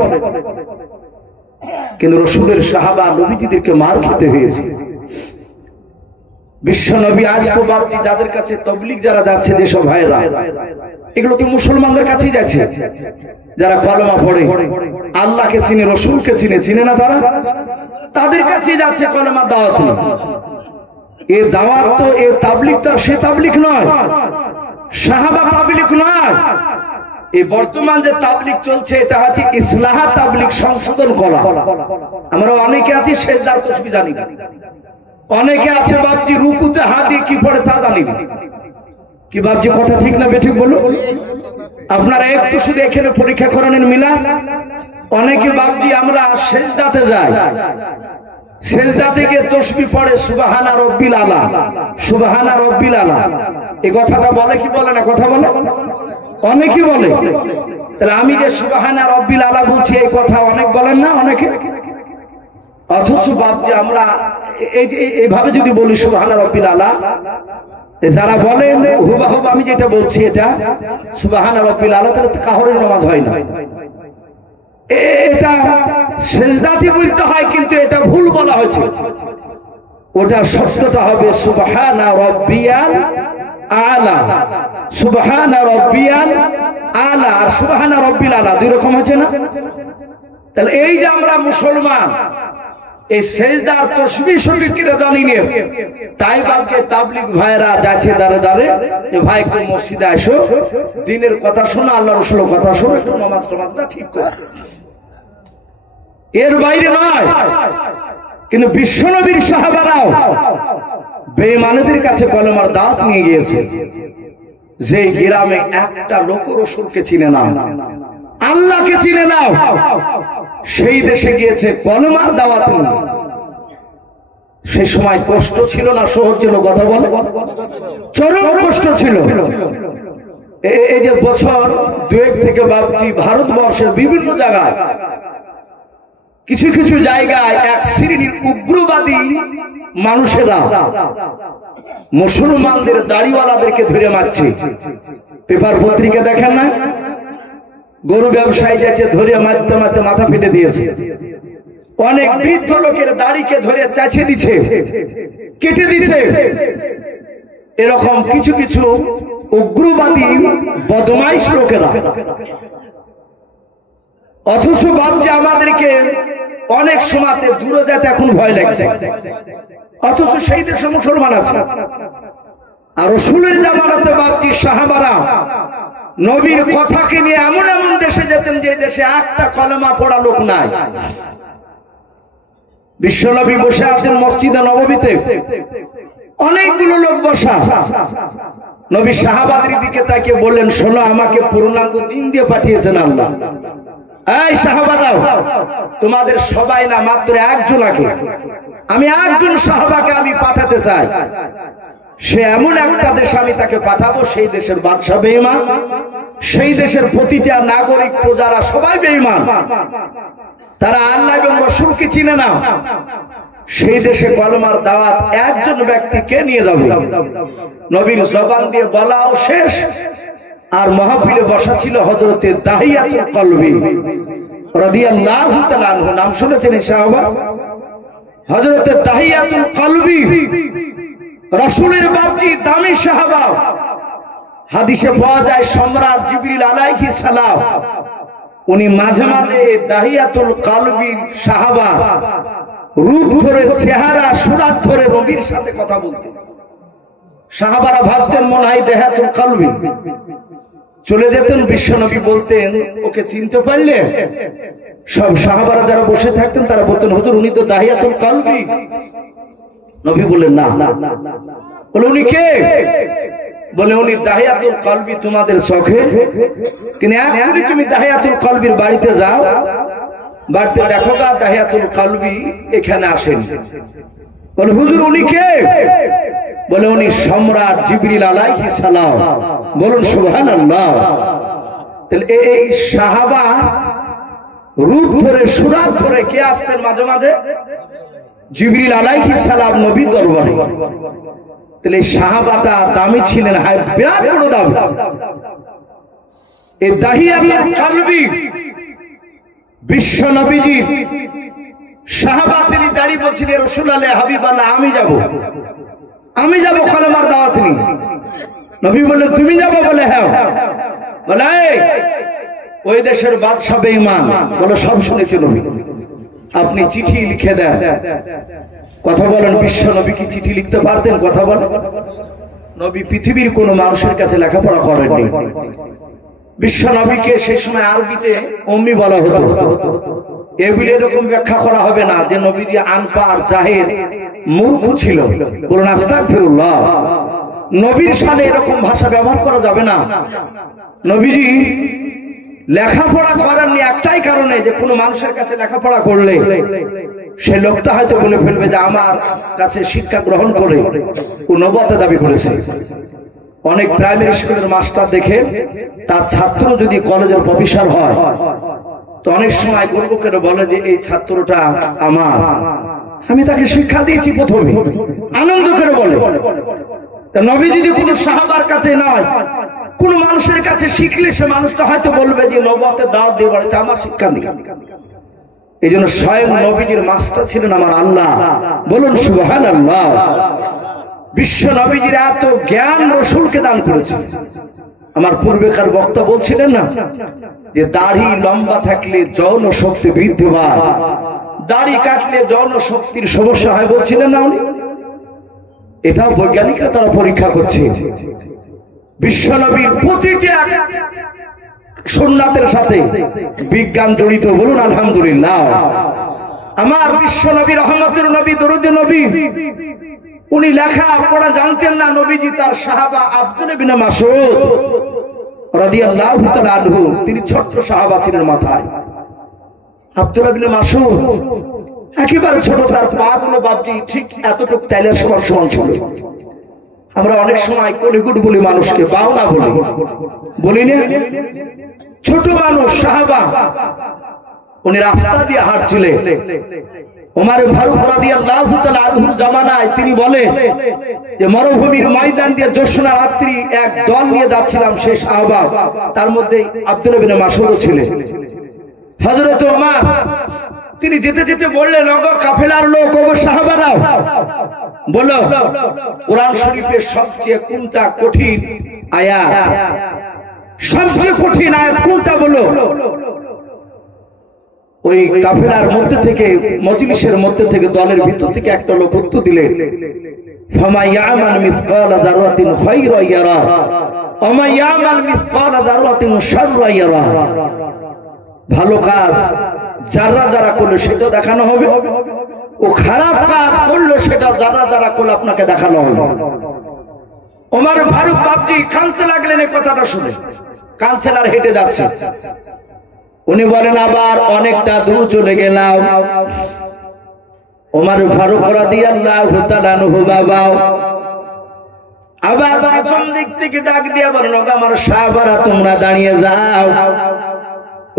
কিন্তু রাসূলের সাহাবা নবীজিদেরকে মার খেতে হয়েছে। বিশ্ব নবী আজ তো বাপজি যাদের কাছে তাবলীগ যারা যাচ্ছে, যেসব ভাইরা, এগুলো তো মুসলমানদের কাছেই যাচ্ছে। যারা কলেমা পড়ে, আল্লাহকে চিনে, রাসূলকে চিনে, চিনে না তারা, তাদের কাছেই যাচ্ছে কলেমার দাওয়াত নিয়ে। এই দাওয়াত তো, এই তাবলীগ তো সে তাবলীগ নয়, সাহাবা তাবলীগ নয়। এই বর্তমান যে তাবলীগ চলছে, এটা হচ্ছে ইসলাহ তাবলীগ, সংশোধন করা। আমরা অনেকে আছি সেজদার তাসবিহ জানি না, অনেকে আছে বাপজি রুকুতে হাত দিয়ে কি পড়ে তা জানি না। কি বাপজি কথা ঠিক না বেঠিক বলো? আপনারা একটু শুধু এখানে পরীক্ষা করে নেন মিলান। অনেকে বাপজি আমরা সেজদাতে যাই, সেজদা থেকে তাসবিহ পড়ে সুবহানা রাব্বিল আলা, সুবহানা রাব্বিল আলা। এই কথাটা বলে কি বলে না? কথা বলে, অনেকেই বলে। তাহলে আমি যে সুবহানা রাব্বিল আলা বলছি, এই কথা অনেক বলেন না অনেকে। অথচ বাপজি আমরা এইভাবে যদি বলি সুবহানা রাব্বিল আলা, যারা বলেন হুবহু আমি যেটা বলছি এটা সুবহানা রাব্বিল আলা, তাহলে কাহরের নামাজ হয় না। এটা সেজদাতে বলতে হয়, কিন্তু এটা ভুল বলা হয়েছে। ওটা সত্যটা হবে সুবহানা রাব্বিয়াল আলা, সুবহানা রাব্বিয়াল আলা আর সুবহানা রাব্বিল আলা দুই রকম হচ্ছে না? তাহলে এই যে আমরা মুসলমান, এই সেজদার তাসবিহ শরীফ কিরা জানি না, তাই বাপকে তাবলীগ ভাইরা যাচ্ছে দাঁড়ে দাঁড়ে যে ভাই একটু মসজিদে আসো, দ্বীনের কথা শোনো, আল্লাহ রাসূলের কথা শোনো, একটু নামাজ টামাজটা ঠিক করো। এর বাইরে নয়। কিন্তু বিশ্বনবীর সাহাবারাও বেঈমানদের কাছে কলেমার দাওয়াত নিয়ে গিয়েছে। যে গ্রামে একটা লোক রাসূলকে চিনে না, আল্লাহকে চিনে না, সেই দেশে গিয়েছে কলেমার দাওয়াত নিয়ে। সেই সময় কষ্ট ছিল না সহজ ছিল? কথা বলে, চরম কষ্ট ছিল। এই যে বছর দুয়েক থেকে বাপজি ভারতবর্ষের বিভিন্ন জায়গায়, কিছু কিছু জায়গায় এক শ্রেণীর উগ্রবাদী মানুষেরা মুসলমানদের দাড়িওয়ালাদেরকে ধরে মারছে। পেপার পত্রিকা দেখেন না? গরু ব্যবসায়ী যাচ্ছে, ধরে মারতে মারতে মাথা ফেটে দিয়েছে। অনেক বৃদ্ধ লোকের দাড়িকে ধরে চাচিয়ে দিচ্ছে, কেটে দিচ্ছে। এরকম কিছু কিছু উগ্রবাদী বদমাইশ লোকেরা। অথচ বাপজি আমাদেরকে অনেক সময়তে দূরে যেতে এখন ভয় লাগছে, অথচ সেই দেশে মুসলমান আছে। আর রাসূলের জামানাতে বাপজি সাহাবারা নবীর কথাকে নিয়ে এমন এমন দেশে যেতেন যে দেশে একটা কলেমা পড়া লোক নাই। বিশ্বনবী বসে আছেন মসজিদে নববীতে, অনেকগুলো লোক বসা। নবী সাহাবাদের দিকে তাকিয়ে বললেন, শোনো, আমাকে পূর্ণাঙ্গ দিন দিয়ে পাঠিয়েছেন আল্লাহ। এই সাহাবারাও, তোমাদের সবাই না, মাত্র একজন আগে আমি একজন সাহাবাকে আমি পাঠাতে চাই, সে এমন একটা দেশে আমি তাকে পাঠাবো, সেই দেশের বাদশা বেঈমান, সেই দেশের প্রতিটা নাগরিক প্রজারা সবাই বেঈমান, তারা আল্লাহ এবং রাসূলকে চিনে না। সেই দেশে কলমার দাওয়াত একজন ব্যক্তিকে নিয়ে যাবে। নবীর জবান দিয়ে বলাও শেষ, আর মাহফিলে বসা ছিল হযরতে দাহিয়াতুল কলবি রাদিয়াল্লাহু তাআলা আনহু। নাম শুনেছেন এই সাহাবা? হযরতে দাহিয়াতুল কলবি রাসূলের বাপজি, দামি সাহাবা। হাদিসে পাওয়া যায় সম্রাট জিবরিল আলাইহিস সালাম উনি মাঝে মাঝে দাহিয়াতুল কলবির সাহাবা রূপ ধরে, চেহারা সুরাত ধরে নবীর সাথে কথা বলতেন। সাহাবারা ভাবতেন মনে হয় দাহিয়াতুল কলবি। চলে যেতেন, বিশ্বনবী বলতেন ওকে চিনতে পারলে? সব সাহাবারা যারা বসে থাকতেন তারা বলতেন হুজুর উনি তো দাহিয়াতুল কলবি। নবী বললেন না। বলে উনি কে? বলে উনি দাহিয়াতুল কলবি তোমাদের চোখে, কিন্তু এখনই তুমি দাহিয়াতুল কলবির বাড়িতে যাও, বাড়িতে দেখো গা দাহিয়াতুল কলবি এখানে আসেন। বলে হুজুর উনি কে? বলে উনি সম্রাট জিবরিল আলাইহিস সালাম। বলুন সুবহানাল্লাহ। তাহলে এই সাহাবা রূপ ধরে সুরাত ধরে কে আসতেন মাঝে মাঝে? জিবরিল আলাইহিস সালাম নবীর দরবারে। তাহলে সাহাবাটা দামি ছিলেন, হায় বিরাট বড় দামি। এই দাহিয়াতুল কলবি বিশ্ব নবীজি সাহাবা তিনি দাঁড়িয়ে বলছিলেন রাসূলুল্লাহ হাবিবাল্লাহ আমি যাব কলমার দাওয়াত নিয়ে। নবী বললেন তুমি যাবে? বলে হ্যাঁ। বলে ওই দেশের বাদশা বেঈমান। বলে সব শুনেছি নবী, আপনি চিঠি লিখে দেন। কথা বলেন, বিশ্ব নবী কি চিঠি লিখতে পারতেন? কথা বলেন। নবী পৃথিবীর কোন মানুষের কাছে লেখাপড়া করেননি। বিশ্ব নবীকে সেই সময় আরবিতে উম্মি বলা হতো। এগুলি এরকম ব্যাখ্যা করা হবে না যে নবীজি আনপাড়, জাহেল, মূর্খ ছিল। বলুন আস্তাগফিরুল্লাহ। নবীর সাথে এরকম ভাষা ব্যবহার করা যাবে না। নবীজি লেখাপড়া করেননি একটাই কারণে, যে কোনো মানুষের কাছে লেখাপড়া করলে সে লোকটা হয়তো বলে ফেলবে যে আমার কাছে শিক্ষা গ্রহণ করে ও নবুয়ত দাবি করেছে। অনেক প্রাইমারি স্কুলের মাস্টার দেখে তার ছাত্র যদি কলেজের প্রফেসর হয় তো অনেক সময় গর্ব করে বলে যে এই ছাত্রটা আমার, আমি তাকে শিক্ষা দিয়েছি প্রথমে, আনন্দ করে বলে। তা নবী যদি কোনো সাহাবার কাছে নয়, কোন মানুষের কাছে শিখলে সে মানুষটা হয়তো বলবে যে নবুয়তের দাওয়াত দিয়ে বলেছে, আমার শিক্ষা নেই। এই জন্য স্বয়ং নবীজির মাস্টার ছিলেন আমার আল্লাহ। বলুন সুবহানাল্লাহ। বিশ্ব নবীজির এত জ্ঞান রাসূলকে দান করেছে। আমার পূর্বেকার বক্তা বলছিলেন না যে দাড়ি লম্বা থাকলে যৌন শক্তি বৃদ্ধি পায়, দাড়ি কাটলে যৌন শক্তির সমস্যা হয় বলছিলেন না উনি? এটা বৈজ্ঞানিকরা তারা পরীক্ষা করছে। বিশ্ব নবীর প্রতিটা সুন্নাতের সাথে বিজ্ঞান জড়িত। বলুন আলহামদুলিল্লাহ। আমার বিশ্ব নবী, রহমতের নবী, দরুদের নবী, উনি লেখা পড়া জানতেন না। নবীজি তার সাহাবা আব্দুল্লাহ ইবনে মাসউদ রাদিয়াল্লাহু তাআলা আনহু, তিনি ছোট্ট সাহাবা ছিলেন মাথায়। আব্দুল্লাহ ইবনে মাসউদ একেবারে ছোট, তার পা গুলো বাপজি ঠিক এতটুকু তেলের সমান সমান ছিল। আমরা অনেক সময় কলিগুড বলি মানুষকে, বাউলা বলি না? ছোট মানুষ সাহাবা, উনি রাস্তা দিয়ে হাঁটছিলেন। ওমর ফারুক রাদিয়াল্লাহু তাআলা আনহুর জামানায় তিনি বলেন যে মরুভূমির ময়দান দিয়ে জ্যোৎস্না রাত্রি এক দল নিয়ে যাচ্ছিলাম, সেই সাহাবা, তার মধ্যে আব্দুল্লাহ ইবনে মাসউদ ছিলেন। হযরত ওমর তিনি যেতে যেতে বললেন, ওগো কাফেলার লোক, ওগো সাহাবারা, বলো কোরআন শরীফের সবচেয়ে কোনটা কঠিন আয়াত? সবচেয়ে কঠিন আয়াত কোনটা বলো? ওই কাফেলার মধ্যে থেকে, মজলিসের মধ্যে থেকে, দলের ভিতর থেকে একটা লোক উত্তর দিলেন, ফামা ইয়ামাল মিসকালা যারাতিন খায়রা ইয়ারা ওয়া মা ইয়ামাল মিসকালা যারাতিন শাররা ইয়ারা। ভালো কাজ যারা যারা করলো সেটা দেখানো হবে, ও খারাপ কাজ করলো সেটা যারা যারা করলো আপনাকে দেখানো হবে। ওমর ফারুক বাপজি কাঁদতে লাগলেন এই কথাটা শুনে। কাউন্সিলর হেঁটে যাচ্ছে, উনি বলেন আবার অনেকটা দূর চলে গেলাম, ওমর ফারুক রাদিয়াল্লাহু তাআলা আনহু বাবা আবার পেছন দিক থেকে ডাক দিয়া বলল, আমার সাহাবারা তোমরা দাঁড়িয়ে যাও।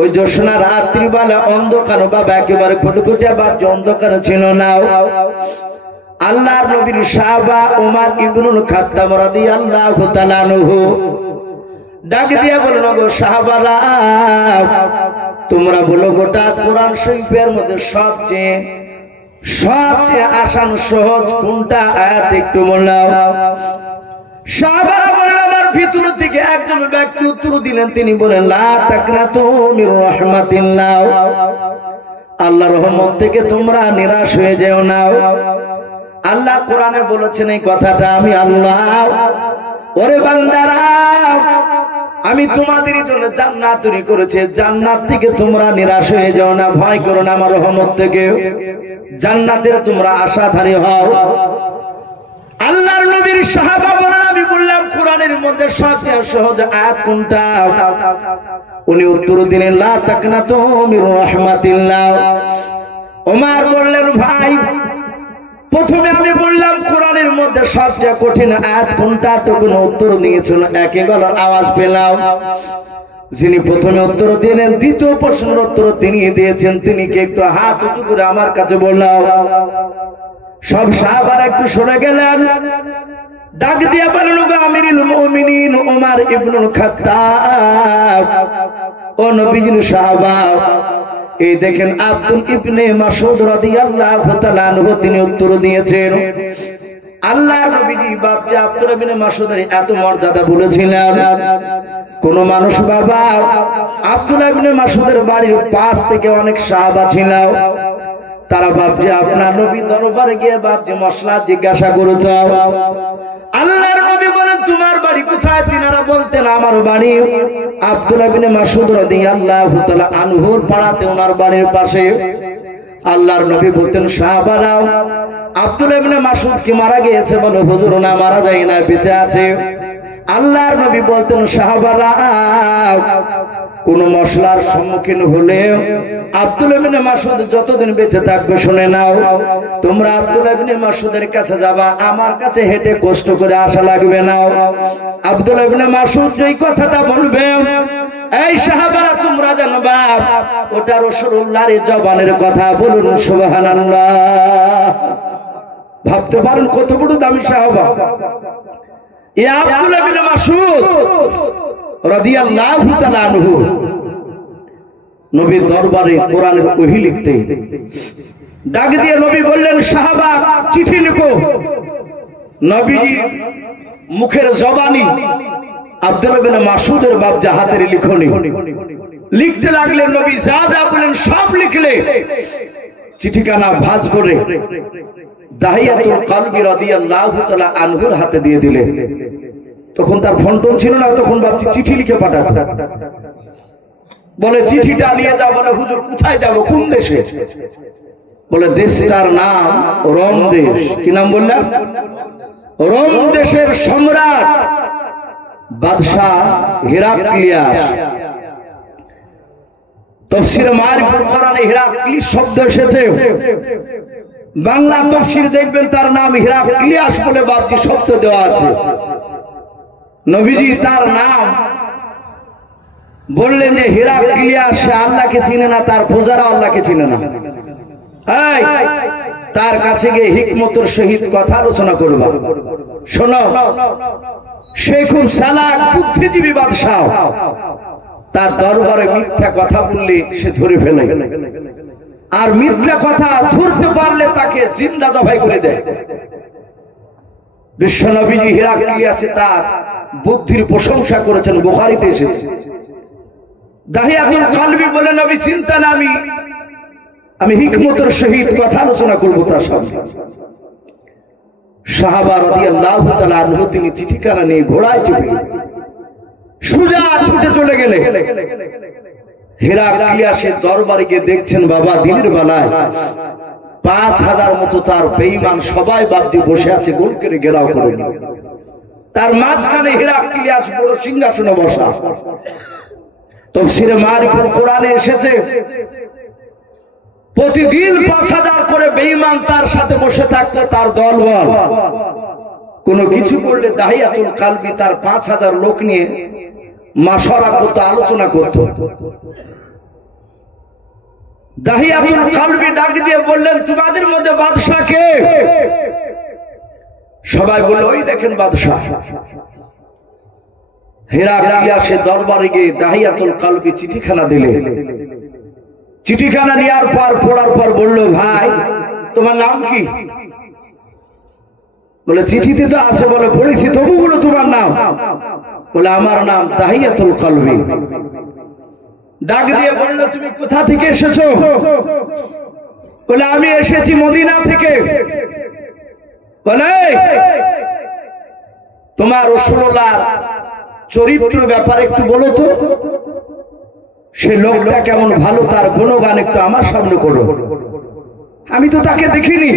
ওই জ্যোৎস্না রাত্রিবেলা অন্ধকার বাবা, একেবারে খুটখুটে বাপ, অন্ধকার ছিল না। আল্লাহর নবীর সাহাবা ওমর ইবনুল খাত্তাব রাদিয়াল্লাহু তাআলা আনহু ডাক দিয়া বলল, গো সাহাবারা তোমরা বলো গোটা কোরআন শরীফের মধ্যে সবচেয়ে আসান সহজ কোনটা আয়াত একটু বললাম। সাহাবারা বললেন, আমার ভিতর থেকে একজন ব্যক্তি উত্তর দিলেন, তিনি বলেন, লা তাকনাতু মির রাহমাতিল্লাহ, আল্লাহর রহমত থেকে তোমরা নিরাশ হয়ে যেও না। আল্লাহ কোরআনে বলেছেন এই কথাটা, আমি আল্লাহ, ওরে বান্দারা আমি তোমাদের জন্য জান্নাত তৈরি করেছি, জান্নাত থেকে তোমরা নিরাশ হয়ে যাও না, ভয় করো না, আমার রহমত থেকে জান্নাতের তোমরা আশাধারী হও। আল্লাহর নবীর সাহাবা বলেন, আমি বললাম কোরআনের মধ্যে সবচেয়ে সহজ আয়াত কোনটা? উনি উত্তর দিলেন, লা তাকনাতু মির রাহমাতিল্লাহ। ওমর বললেন, ভাই প্রথমে আমি বললাম কোরআনের মধ্যে সবচেয়ে কঠিন আয়াত কোনটা, তো কোনো উত্তর দিয়েছেন, একই গলার আওয়াজ পেলাম। যিনি প্রথমে উত্তর দিলেন, দ্বিতীয় প্রশ্নের উত্তর তিনি দিয়েছেন, তিনি কি একটু হাত উঁচু করে আমার কাছে বললাম। সব সাহাবারা একটু সরে গেলেন, ডাক দিয়া বলেন, আমিরুল মুমিনিন ওমর ইবনুল খাত্তাব, ও নবীজির সাহাবা, এই দেখেন আব্দুল ইবনে মাসউদ রাদিয়াল্লাহু তাআলা আনহু তিনি উত্তর দিয়েছেন। আল্লাহর নবীজি বাপজি আব্দুল ইবনে মাসউদের এত মর্যাদা বলেছিলেন, কোন মানুষ বাবা আব্দুল ইবনে মাসউদের বাড়ির পাশ থেকে অনেক সাহাবা ছিল, তারা বাপজি আপনার নবী দরবারে গিয়ে বাপজি মশলা জিজ্ঞাসা করত। আল্লাহর নবী বলেন, তোমার বাড়ি কোথায়? তিনারা বলতেন, আমার বাড়ি আব্দুল্লাহ ইবনে মাসউদ রাদিয়াল্লাহু তাআলা আনহুর পাড়াতে, ওনার বাড়ির পাশে। আল্লাহর নবী বলতেন, সাহাবারা আব্দুল্লাহ ইবনে মাসউদ কি মারা গিয়েছে? বলে, হুজুর না, মারা যায় না, বেঁচে আছে। আল্লাহর নবী বলতেন, সাহাবারা কোন মশলার সম্মুখীন হলে আব্দুল্লাহ ইবনে মাসউদ যতদিন বেঁচে থাকবে, শুনে নাও, তোমরা আব্দুল্লাহ ইবনে মাসউদের কাছে যাবা, আমার কাছে হেঁটে কষ্ট করে আসা লাগবে না। আব্দুল্লাহ ইবনে মাসউদ যেই কথাটা বলবে, এই সাহাবারা তোমরা জানবা ওটা রাসূলুল্লাহর জবানের কথা, বলুন সুবহানাল্লাহ। ভাবতে পারেন কত বড় দামি সাহাবা এই আব্দুল্লাহ ইবনে মাসউদ রাদিয়াল্লাহু তাআলা আনহু। নবীর দরবারে কোরআনের ওহী লিখতে ডাক দিয়ে নবী বললেন, সাহাবা চিঠি লিখো। নবীজি মুখের জবানি আব্দুল্লাহ ইবনে মাসউদের বাপ হাতের লিখনি লিখতে লাগলেন। নবী যা যা বলেন সব লিখলে, চিঠিখানা ভাঁজ করে দাহিয়াতুল কলবি রাদিয়াল্লাহু তাআলা আনহুর হাতে দিয়ে দিলেন। তখন তার ফোন টোন ছিল না, তখন বাপজি চিঠি লিখে পাঠাতো। বলে, চিঠিটা নিয়ে যাও। বলে, হুজুর কোথায় যাব, কোন দেশে? বলে, দেশটার নাম রোম দেশ। কি নাম বললাম? রোম দেশের সম্রাট বাদশাহ হিরাক্লিয়াস। তাফসীরে মারিফুল কোরআনে হিরাক্লিস শব্দ এসেছে, বাংলা তাফসীর দেখবেন তার নাম হিরাক্লিয়াস বলে বাপজি শব্দ দেওয়া আছে। নবীজি তার নাম বললেন যে হিরাক্লিয়াস, সে আল্লাহকে চিনে না, তার প্রজারা আল্লাহকে চিনে না। তার কাছে গিয়ে হিকমতের সহিত কথা আলোচনা করবা। শোনো, সে খুব চালাক বুদ্ধিজীবী বাদশাহ, তার দরবারে মিথ্যা কথা বললে সে ধরে ফেলে, আর মিথ্যা কথা ধরতে পারলে তাকে জিন্দা জবাই করে দেয়। বিশ্বনবীজি হিরাক্লিয়াসে তার বুদ্ধির প্রশংসা করেছেন, বুখারীতে এসেছে। দাহিয়াতুল কলবি বলে, নবী চিন্তা না, আমি হিকমতের সহিত কথা আলোচনা করবো তার সামনে। সাহাবা রাদিয়াল্লাহু তাআলা আনহু তিনি চিঠিখানা নিয়ে ঘোড়ায় চেপে সোজা ছুটে চলে গেলে। হিরাক্লিয়াসের দরবারে গিয়ে দেখছেন বাবা দিনের বেলায় 5000 মতো তার বেঈমান সবাই বাপজি বসে আছে, গোল করে ঘেরাও করে। তার মাঝখানে হিরাক্লিয়াস বড় সিংহাসনে বসা। তাফসীরে মারিফুল কোরআনে এসেছে, প্রতিদিন ৫,০০০ করে বেঈমান তার সাথে বসে থাকতো, তার দলবল। কোনো কিছু করলে দাহিয়াতুল কালবি তার ৫,০০০ লোক নিয়ে মাশওয়ারা করত, আলোচনা করত। দাহিয়াতুল কালবি ডাক দিয়ে বললেন, তোমাদের মধ্যে বাদশা কে? সবাই বলল, ওই দেখেন বাদশা। হেরাক্লিয়া সে দরবারে গিয়ে দাহিয়াতুল কালবি চিঠিখানা দিলে। চিঠিখানা নেওয়ার পর পড়ার পর বলল, ভাই তোমার নাম কি? বলে চিঠিতে তো আছে। বলে পড়েছি, তবু বলো তোমার নাম? বলে আমার নাম দাহিয়াতুল কালবি। ডাক দিয়ে বলল, তুমি কোথা থেকে এসেছো? বলে আমি এসেছি মদিনা থেকে। বলে তোমার রাসূলুল্লাহর চরিত্র ব্যাপারে একটু বলো তো, সে লোকটা কেমন ভালো, তার গুণগান একটু আমার সামনে করো, আমি তো তাকে দেখিনি।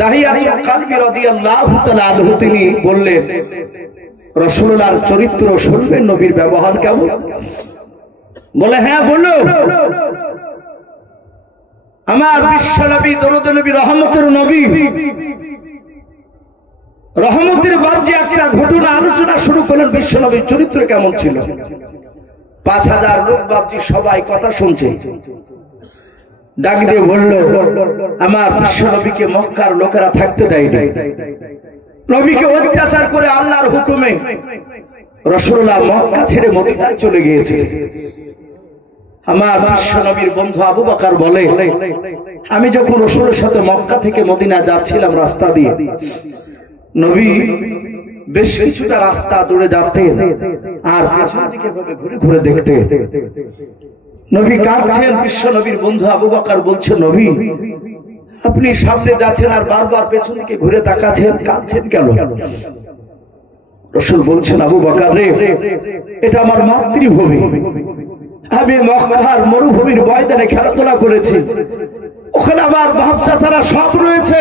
দাহিয়াতুল কালবি রাদিয়াল্লাহু তাআলা আনহু তিনি বললেন, রাসূলুল্লাহর চরিত্র শুনবেন, নবীর ব্যবহার কেমন? বলে হ্যাঁ বলো। আমার বিশ্ব নবী, দরুদ নবী, রহমতের নবী, রহমতের বাবজি একটা ঘটনা আলোচনা শুরু করলেন। বিশ্ব নবীর চরিত্র কেমন ছিল? ৫,০০০ লোক বাবজি সবাই কথা শুনছে। ডাক দিয়ে বলল, আমার বিশ্ব নবীকে মক্কার লোকেরা থাকতে দেয়নি। নবীকে অত্যাচার করে আল্লাহর হুকুমে রাসূলুল্লাহ মক্কা ছেড়ে মদিনায় চলে গিয়েছে। আমার বিশ্ব নবীর বন্ধু আবু বকর বলে, আমি যখন রাসূলের সাথে মক্কা থেকে মদিনা যাচ্ছিলাম রাস্তা দিয়ে, নবী বেশ কিছুটা রাস্তা দূরে যাতেন আর পেছন দিকে ঘুরে ঘুরে দেখতেন। নবী কাঁদছেন। বিশ্ব নবীর বন্ধু আবু বকর বলছে, নবী আপনি সামনে যাচ্ছেন আর বারবার পেছন দিকে ঘুরে তাকাচ্ছেন, কাঁদছেন কেন? রাসূল বলছেন, আবু বকর রে, এটা আমার মাতৃভূমি। আমি মক্কার মরুভূমির ময়দানে খেলাধুলা করেছি, ওখানে আমার বাপ চাচারা সব রয়েছে।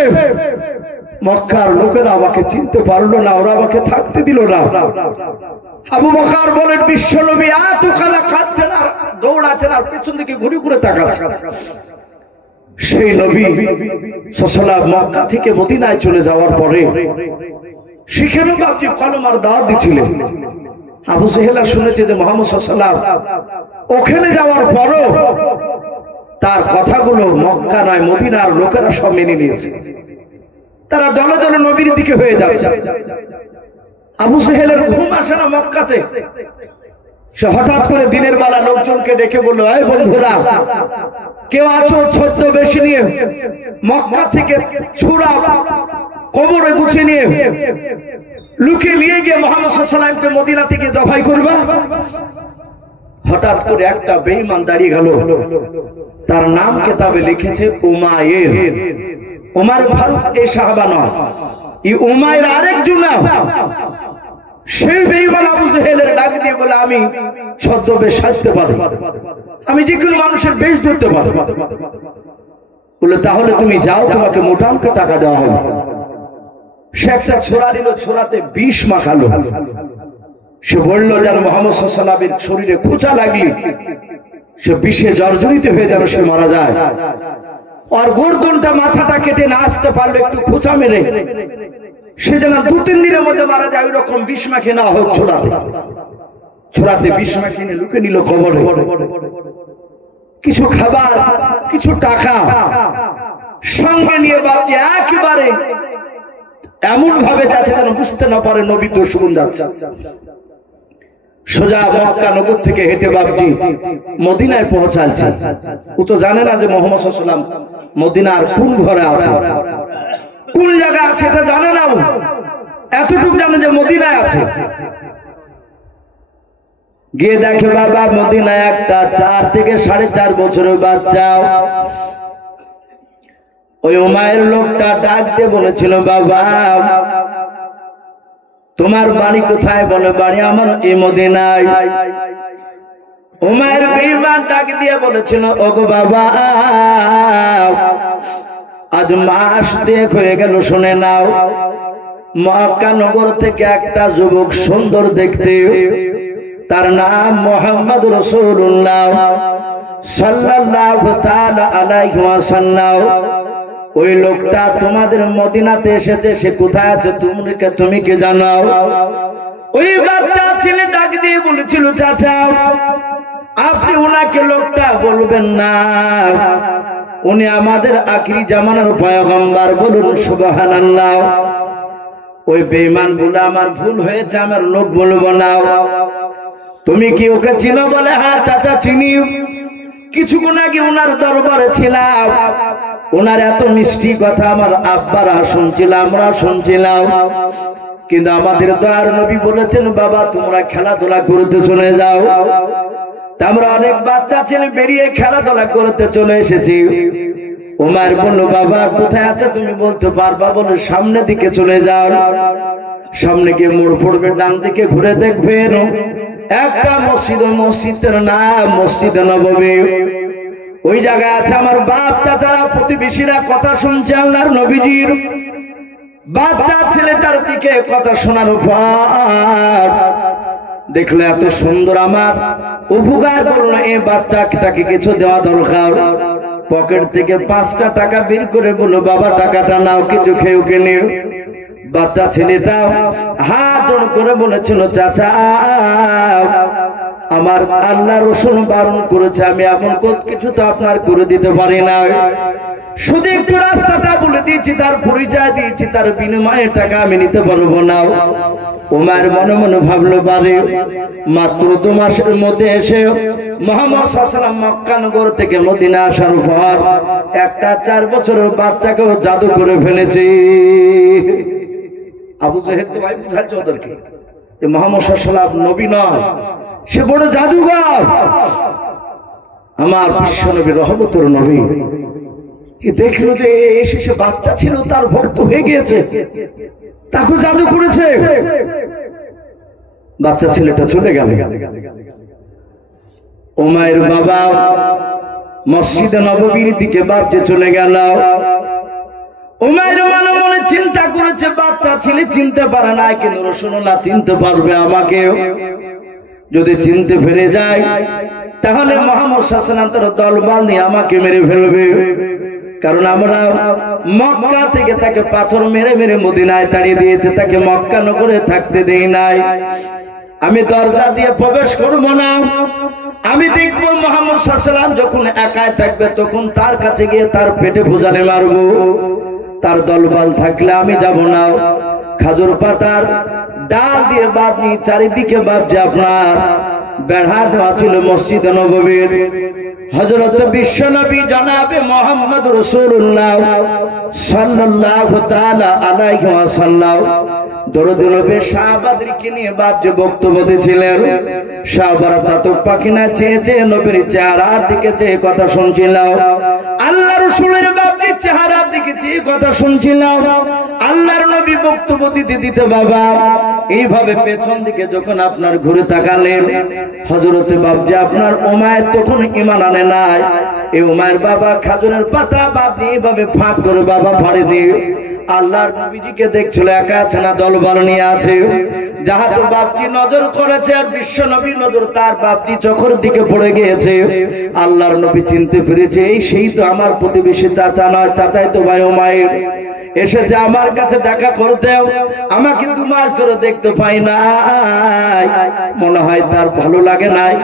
মক্কার লোকেরা আমাকে চিনতে পারলো না, ওরা আমাকে থাকতে দিল না। আবু বকর বলেন, বিশ্ব নবী এতখানা কাঁদছেন আর দৌড়াচ্ছেন আর পেছন দিকে ঘুরে ঘুরে তাকাচ্ছেন। সেই নবী সাল্লাল্লাহু মক্কা থেকে মদিনায় চলে যাওয়ার পরে সেখানেও বাবজি কলমার দাওয়াত দিছিলেন। আবু জেহেল শুনেছে যে মুহাম্মদ সাল্লাল্লাহু ওখানে যাওয়ার পরও তার কথাগুলো মক্কা নয় মদিনার লোকেরা সব মেনে নিয়েছে। তারা দলে দলে নবীর দিকে হয়ে যাচ্ছে। আবু জেহেলের ঘুম আসে না মক্কাতে। সে হঠাৎ করে দিনের বেলা লোকজনকে ডেকে বলল, এই বন্ধুরা, কেউ আছো ছদ্মবেশী নিয়ে মক্কা থেকে ছুরা কবরে গুছিয়ে নিয়ে লুকিয়ে নিয়ে গিয়ে মুহাম্মদ সাল্লাল্লাহু আলাইহি ওয়াসাল্লামকে মদিনা থেকে জবাই করবা? হঠাৎ করে একটা বেঈমান দাঁড়িয়ে গেল, তার নাম কিতাবে লিখেছে উমাইর। উমর ফারুক এই সাহাবা নয়, এই উমাইর আরেকজন নাম। সেই বেঈমান আবু জেহেলের ডাক দিয়ে বলে, আমি ছদ্মবেশ সাজতে পারি, আমি যে কোনো মানুষের বেশ ধরতে পারি। বলে তাহলে তুমি যাও, তোমাকে মোটা অঙ্কের টাকা দেওয়া হবে। সে একটা ছোরা নিল, ছোরাতে বিষ মাখালো। সে বলল যেন মুহাম্মদ সাল্লাল্লাহু আলাইহি ওয়াসাল্লামের শরীরে খোঁচা লাগলে সে বিষে জর্জরিত হয়ে যেন সে মারা যায়। আর গর্দনটা মাথাটা কেটে না আসতে পারলো, একটু খোঁচা মেরে সে যেন 2-3 দিনের মধ্যে মারা যায়। ওই রকম বিষ মাখে না হোক, ছোড়াতে ছোড়াতে বিষ মাখিয়ে নিয়ে লুকে নিল কবরে। কিছু খাবার, কিছু টাকা সঙ্গে নিয়ে বাপজি একেবারে এমন ভাবে যাচ্ছে যেন বুঝতে না পারে নবী দুশমন যাচ্ছে। সোজা মক্কা নগর থেকে হেঁটে বাপজি মদিনায় পৌঁছাচ্ছে। ও তো জানে না যে মুহাম্মদ সাল্লাল্লাহু আলাইহি ওয়াসাল্লাম মদিনার কোন ঘরে আছে, কোন জায়গা আছে, এটা জানে না। এতটুকু জানে যে মদিনায় আছে। গিয়ে দেখে বাবা মদিনায় একটা 4 থেকে 4.5 বছরের বাচ্চা। ওই উমাইর লোকটা ডাক দিয়ে বলেছিল, বাবা তোমার বাড়ি কোথায়? বলে বাড়ি আমার এই মদিনায়। উমাইর বেঈমান ডাক দিয়ে বলেছিল, ওগো বাবা, আজ মাস 2 হয়ে গেল, শুনে নাও, মক্কা নগর থেকে একটা যুবক সুন্দর দেখতে, তার নাম মুহাম্মদ রাসূলুল্লাহ সাল্লাল্লাহু তাআলা আলাইহি ওয়াসাল্লাম। ওই লোকটা তোমাদের মদিনাতে এসেছে, সে কোথায় আছে তুমি কি জানো? ওই বাচ্চা ছেলে ডাক দিয়ে বলেছিল, চাচা আপনি ওনাকে লোকটা বলবেন না, উনি আমাদের আখিরি জামানার পয়গম্বর, বলুন সুবহানাল্লাহ। ওই বেঈমান বলে, আমার ভুল হয়েছে, আমার লোক বলবো না। তুমি কি ওকে চিনো? বলে হ্যাঁ চাচা চিনি, কিছুক্ষণ আগে ওনার দরবারে ছিলাম, ওনার এত মিষ্টি কথা আমার আব্বারা শুনছিলাম, আমরা শুনছিলাম, কিন্তু আমাদের দয়ার নবী বলেছেন বাবা তোমরা খেলাধুলা করতে চলে যাও। আমরা অনেক বাচ্চা ছেলে বেরিয়ে খেলাধুলা করতে চলে এসেছি। ওমর বলল বাবা কোথায় আছে তুমি বলতে পারবা? বলে সামনের দিকে চলে যাও, সামনে গিয়ে মোড় পড়বে, ডান দিকে ঘুরে দেখবেন একটা মসজিদ, মসজিদের নাম মসজিদে নববী। ওই জায়গায় আছে আমার বাপ চাচারা প্রতিবেশীরা কথা শুনছে আল্লাহর নবীজির। বাচ্চা ছেলেটার দিকে কথা শোনার পর দেখলে এত সুন্দর, আমার উপকার করলো, এই বাচ্চাটাকে কিছু দেওয়া দরকার। পকেট থেকে 5টা টাকা বের করে বলল বাবা টাকাটা নাও, কিছু খেয়েও কিনে। বাচ্চা ছেলেটা হাত জোড় করে বলেছিল চাচা আমার আল্লাহ রসুল বারণ করেছে, আমি এমন কিছু তো আপনার করে দিতে পারি না, শুধু একটু রাস্তাটা বলে দিয়েছি, তার পরিচয় দিয়েছি, তার বিনিময়ে টাকা আমি নিতে পারবো না। ওমর মনে মনে ভাবলো পারে মাত্র 2 মাসের মধ্যে এসে মুহাম্মদ সাল্লাল্লাহু আলাইহি ওয়াসাল্লাম মক্কা নগর থেকে মদিনা আসার পর একটা 4 বছরের বাচ্চাকেও জাদু করে ফেলেছে। আবু জাহেল তো ভাই বুঝাচ্ছে ওদেরকে যে মুহাম্মদ সাল্লাল্লাহু আলাইহি ওয়াসাল্লাম নবী নয়, সে বড় জাদুঘর। আমার বিশ্ব নবী রহমতের নবী দেখলো যে এসে বাচ্চা ছিল, তার ভক্ত হয়ে গিয়েছে, তাকে জাদু করেছে। বাচ্চা ছেলেটা চলে গেল। ওমর বাবা মসজিদে নববীর দিকে ভাবতে চলে গেল। ওমর মনে মনে চিন্তা করেছে বাচ্চা ছেলে চিনতে পারে না, কিন্তু রাসূলুল্লাহ চিনতে পারবে আমাকে। যদি চিনতে পেরে যায় তাহলে মুহাম্মদ সাল্লাল্লাহু আলাইহি ওয়াসাল্লাম তার দলবল নিয়ে আমাকে মেরে ফেলবে, কারণ আমরা মক্কা থেকে তাকে পাথর মেরে মেরে মদিনায় তাড়িয়ে দিয়েছে, তাকে মক্কা নগরে থাকতে দেই নাই। আমি দরজা দিয়ে প্রবেশ করব না, আমি দেখব মুহাম্মদ সাল্লাল্লাহু আলাইহি ওয়াসাল্লাম যখন একাই থাকবে তখন তার কাছে গিয়ে তার পেটে ভুজালে মারব, তার দলবল থাকলে আমি যাব না। খাজুর পাতার ডাল দিয়ে বাবনি চারিদিকে বাবছে আপনার বেড়া দেওয়া ছিল মসজিদে নববীর। হযরত বিশ্বনবী জনাবে মুহাম্মদ রাসূলুল্লাহ সাল্লাল্লাহু তাআলা আলাইহি ওয়াসাল্লাম দরুদ নবী সাহাবাদেরকে নিয়ে বাপ যে বক্তব্য দিয়েছিলেন, সাহাবারা চাতক পাখি না চেয়ে চেয়ে নবীর চেহারার দিকে চেয়ে কথা শুনছিল। আল্লাহ রাসূলের বাপের চেহারার দিকে চেয়ে কথা শুনছিল। আল্লাহর নবী বক্তব্য দিতে দিতে বাবা এইভাবে পেছন দিকে যখন আপনার ঘুরে তাকালেন, হযরতে বাপজি আপনার উমায়ের তখন ঈমান আনে নাই। এই উমায়ের বাবা খাজুরের পাতা বাপজি এইভাবে ফাঁক করে বাবা ফাড়ে দিয়ে আল্লাহর নবীজিকে দেখছিল একা আছে না দলবল নিয়ে আছে। যাহা তো বাপজি নজর করেছে আর বিশ্ব নবী নজর তার বাপজি চোখের দিকে পড়ে গিয়েছে। আল্লাহর নবী চিনতে পেরেছে এই সেই তো আমার প্রতিবেশী চাচা নয়, চাচাই তো ভাই উমায়ের এসেছে আমার কাছে দেখা করতেও, আমাকে 2 মাস ধরে দেখতে পাই না, মনে হয় তার ভালো লাগে নাই,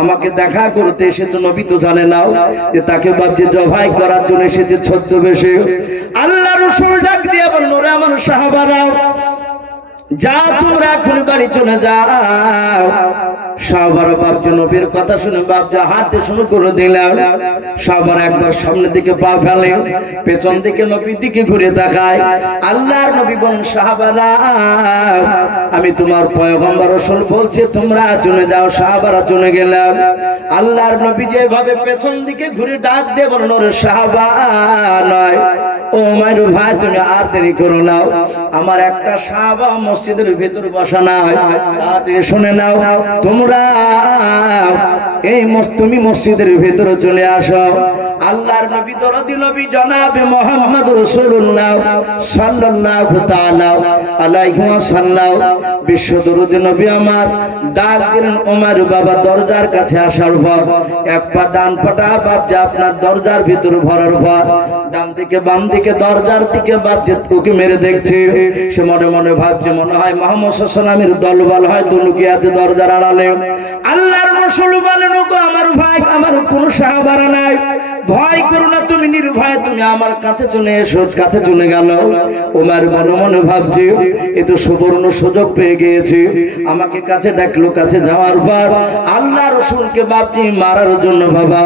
আমাকে দেখা করতে এসেছে। নবী তো জানে না যে তাকে বাপজি জবাই করার জন্য এসেছে ছদ্মবেশে। আল্লাহ রাসূল ডাক দিয়ে বলল রে আমার সাহাবারা যা তোমরা এখন বাড়ি চলে যাও। সাহাবারা বাপজি নবীর কথা শুনে বাপজি হাঁটতে শুরু করে দিলেন। সাহাবারা একবার সামনের দিকে পা ফেলে, পেছন দিকে নবীর দিকে ঘুরে তাকায়। আল্লাহর নবী বলেন সাহাবারা আমি তোমার পয়গম্বর রাসূল বলছি তোমরা চলে যাও। সাহাবারা চলে গেলেন। আল্লাহর নবী যেভাবে পেছন দিকে ঘুরে ডাক দিয়ে বলেন ওরে সাহাবা নয় ও আমার ভাই তুমি আর দেরি করো না, আমার একটা সাহাবা মসজিদের ভিতর বসা নাই, তাড়াতাড়ি শুনে নাও তোমরা এই তুমি মসজিদের ভিতরে চলে আসো। আল্লাহর নবী দরদি নবী জনাবে মুহাম্মদ রাসূলুল্লাহ সাল্লাল্লাহু তাআলা আলাইহি ওয়াসাল্লাম বিশ্বদরুদ নবী আমার ডাক দিলেন ওমর বাবা দরজার কাছে আসার পর এক পা ডান পাটা বাপজি আপনার দরজার ভিতর ভরার পর ডান দিকে বাম দিকে দরজার দিকে বাপজি তোকে মেরে দেখছে। সে মনে মনে ভাবছে মনে হয় মুহাম্মদ সাল্লাল্লাহু আলাইহি ওয়াসাল্লামের দলবল হয়তো লুকিয়ে আছে দরজার আড়ালে। আল্লাহর রাসূল বলেন ওগো আমার ভাই, আমার কোনো সাহাবারা নাই, ভয় করো না, তুমি নির্ভয়ে তুমি আমার কাছে চলে এসো। কাছে চলে গেল। ওমর মনে মনে ভাবছে এ তো সুবর্ণ সুযোগ পেয়ে গিয়েছে, আমাকে কাছে ডাকলো। কাছে যাওয়ার পর আল্লাহ রাসূলকে বাপজি মারার জন্য বাবা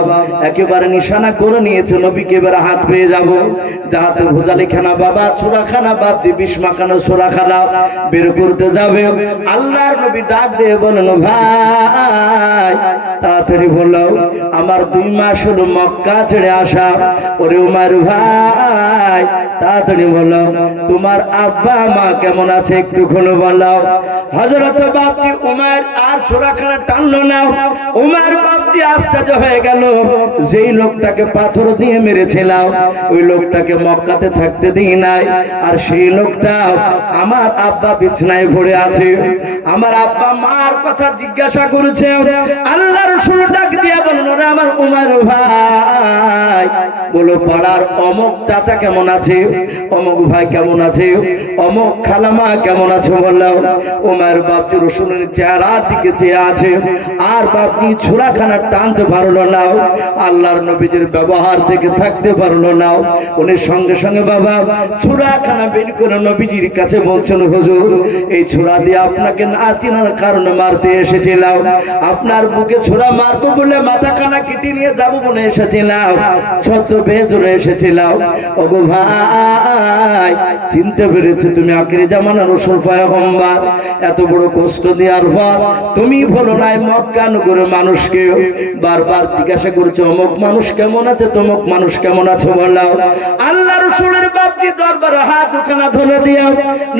একেবারে নিশানা করে নিয়েছে। নবীকে এবারে হাত পেয়ে যাব, হাতে ভোজালিখানা বাবা ছোড়াখানা বাপজি বিস্মাখানা ছোড়াখানা বের করতে যাবে। আল্লাহর নবী ডাক দিয়ে বলেন ভাই তাড়াতাড়ি বলো, আমার 2 মাস হলো মক্কা ছেড়ে আসা। ওরে উমর ভাই তাড়াতাড়ি বলো তোমার আব্বা মা কেমন আছে একটু খুলে বলো। হযরত বাপজি উমর আর ছোড়াখানা টানলো না। উমর বাপজি আশ্চর্য হয়ে গেল, যেই লোকটাকে পাথর দিয়ে মেরেছিলাম ওই লোকটাকে মক্কাতে থাকতে দিই নাই, আর সেই লোকটা আমার আব্বা বিছানায় পড়ে আছে, আমার আব্বা মার কথা জিজ্ঞাসা করেছে। আল্লাহ রাসূল ডাক দিয়ে বলল রে আমার উমর ভাই বলো পাড়ার অমুক চাচা কেমন আছে, অমুক ভাই কেমন আছে, অমুক খালামা কেমন আছে বললাম। উমর বাপজি রাসূলের চেহারার দিকে চেয়ে আছে, আর বাপজি ছোড়াখানা টানতে পারলো না, আল্লাহর নবীজির ব্যবহার দেখে থাকতে পারলো না। উনি সঙ্গে সঙ্গে বাবা ছোড়াখানা বের করে নবীজির কাছে বলছেন হুজুর এই ছোড়া দিয়ে আপনাকে না চিনার কারণে মারতে এসেছিলাম, আপনার বুকে ছোড়া মারবো বলে মাথা কানা কেটে নিয়ে যাবো বলে এসেছিলাম, ছত্র বেজরে এসেছিলাম। ওগো ভাই চিনতে পেরেছি তুমি আখিরি জামানার রাসূল পয়গম্বর, এত বড় কষ্ট দেওয়ার পর তুমি বলো নাই মক্কা নগরের মানুষকে বারবার জিজ্ঞাসা করছো অমুক মানুষ কেমন আছে তমুক মানুষ কেমন আছে বললাম। আল্লাহ রাসূলের বাপজি দরবারে হাত দুখানা ধরে দিয়া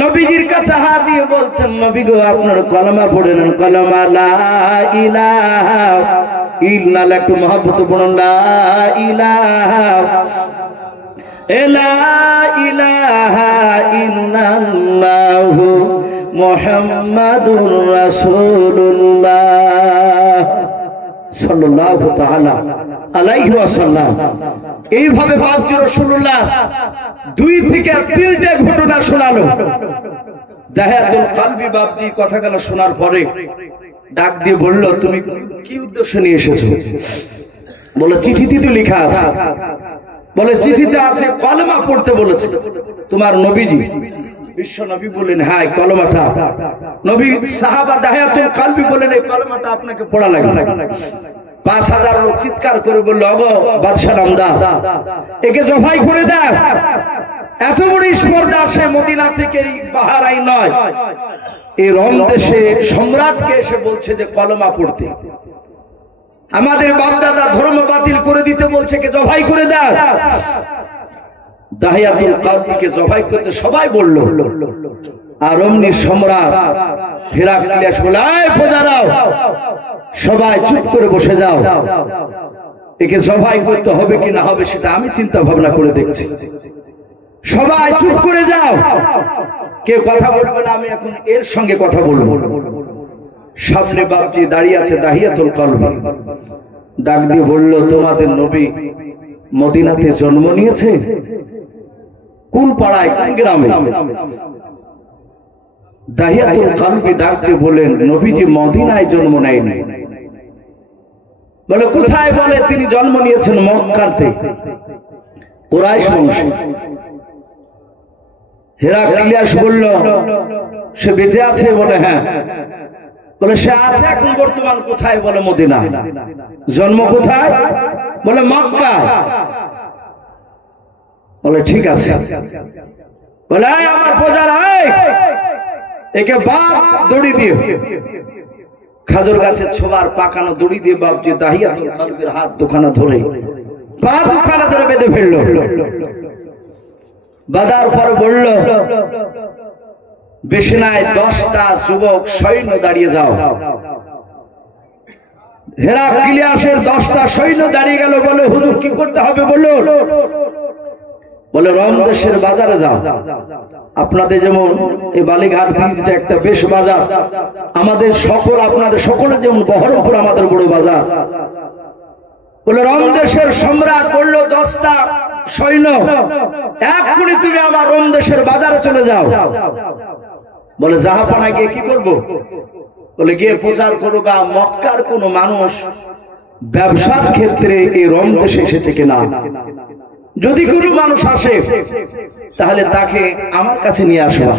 নবীজির কাছে হাত দিয়ে বলছেন নবী গো আপনার কলমা পড়ে নেন, কলমা লা ইলাহা ইল্লাল্লাহ, একটু মহব্বত পড়ুন লা ইলাহা ইলাহা ইল্লাল্লাহু মুহাম্মাদুর রাসূলুল্লাহ সাল্লাল্লাহু তাআলা আলাইহি ওয়াসাল্লাম। এইভাবে বাপজি রাসূলুল্লাহ 2 থেকে 3টে ঘটনা শোনালো। দাহিয়াতুল কলবি বাপজি কথাগুলো শোনার পরে ডাক দিয়ে বলল তুমি কি উদ্দেশ্য নিয়ে এসেছো? বলে চিঠিতে তো লেখা আছে। বলে চিঠিতে আছে কলমা পড়তে বলেছে তোমার নবীজি। বিশ্ব নবী বললেন হ্যাঁ কলমাটা। নবী সাহাবা দাহিয়াতুল কলবি বললেন এই কলমাটা আপনাকে পড়া লাগবে। 5000 লোক চিৎকার করে বলল ওগো বাদশা নামদা একে জবাই করে দাও। এত বড় স্পর্ধা সে মদিনা থেকে বাহারাই নয়, এই রোম দেশে সম্রাটকে এসে বলছে যে কলমা পড়তে। আমাদের বাপদাদা ধর্ম বাতিল করে দিতে বলছে কে জবাই করে দাও। দাহিয়াতুল কলবিকে জবাই করতে সবাই বলল, আর অমনি সম্রাট হেরাক্লিয়াস বলে এই প্রজারাও সবাই চুপ করে বসে যাও, একে জবাই করতে হবে কি না হবে সেটা আমি চিন্তা ভাবনা করে দেখছি, সবাই চুপ করে যাও, কেউ কথা বলবে না, আমি এখন এর সঙ্গে কথা বলবো। সামনে বাপজি দাঁড়িয়ে আছে দাহিয়াতুল কলবি, ডাক দিয়ে বলল তোমাদের নবী মদিনাতে জন্ম নিয়েছে? কোন পাড়ায় কোন গ্রামে? দাহিয়াতুল কলবি ডাক দিয়ে বলেন নবীজি মদিনায় জন্ম নেয়নি। বলে কোথায়? বলে তিনি জন্ম নিয়েছেন মক্কাতে, কুরাইশ বংশে। হেরাক্লিয়াস বলল সে বেঁচে আছে? বলে হ্যাঁ। বলে সে আছে এখন বর্তমান কোথায়? বলে মদিনা। জন্ম কোথায়? বলে মক্কা। বলে ঠিক আছে। বলে আমার প্রজারা একে বাপ দড়ি দিয়ে খাজুর গাছের ছোবার পাকানো দড়ি দিয়ে বাপজি দাহিয়াতুল কলবির হাত দুখানা ধরে পা দুখানা ধরে বেঁধে ফেললো। বাঁধার পর বলল বেশিনায় 10টা যুবক সৈন্য দাঁড়িয়ে যাও। হেরাক্লিয়াসের 10টা সৈন্য দাঁড়িয়ে গেল। বলে হুজুর কি করতে হবে বলুন। বলে রমদেশের বাজারে যাও। আপনাদের যেমন এই বালিঘাট ব্রিজটা একটা বেশ বাজার, আমাদের আপনাদের সকলের যেমন বহরমপুর আমাদের বড় বাজার। বলে রমদেশের সম্রাট বলল 10টা সৈন্য, এক্ষুনি তুমি আমার রমদেশের বাজারে চলে যাও। বলে জাহাপানা গিয়ে কি করব? বলে গিয়ে প্রচার করো গা মক্কার কোন মানুষ ব্যবসার ক্ষেত্রে এই রমদেশে এসেছে কিনা, যদি কোনো মানুষ আসে তাহলে তাকে আমার কাছে নিয়ে আসবা।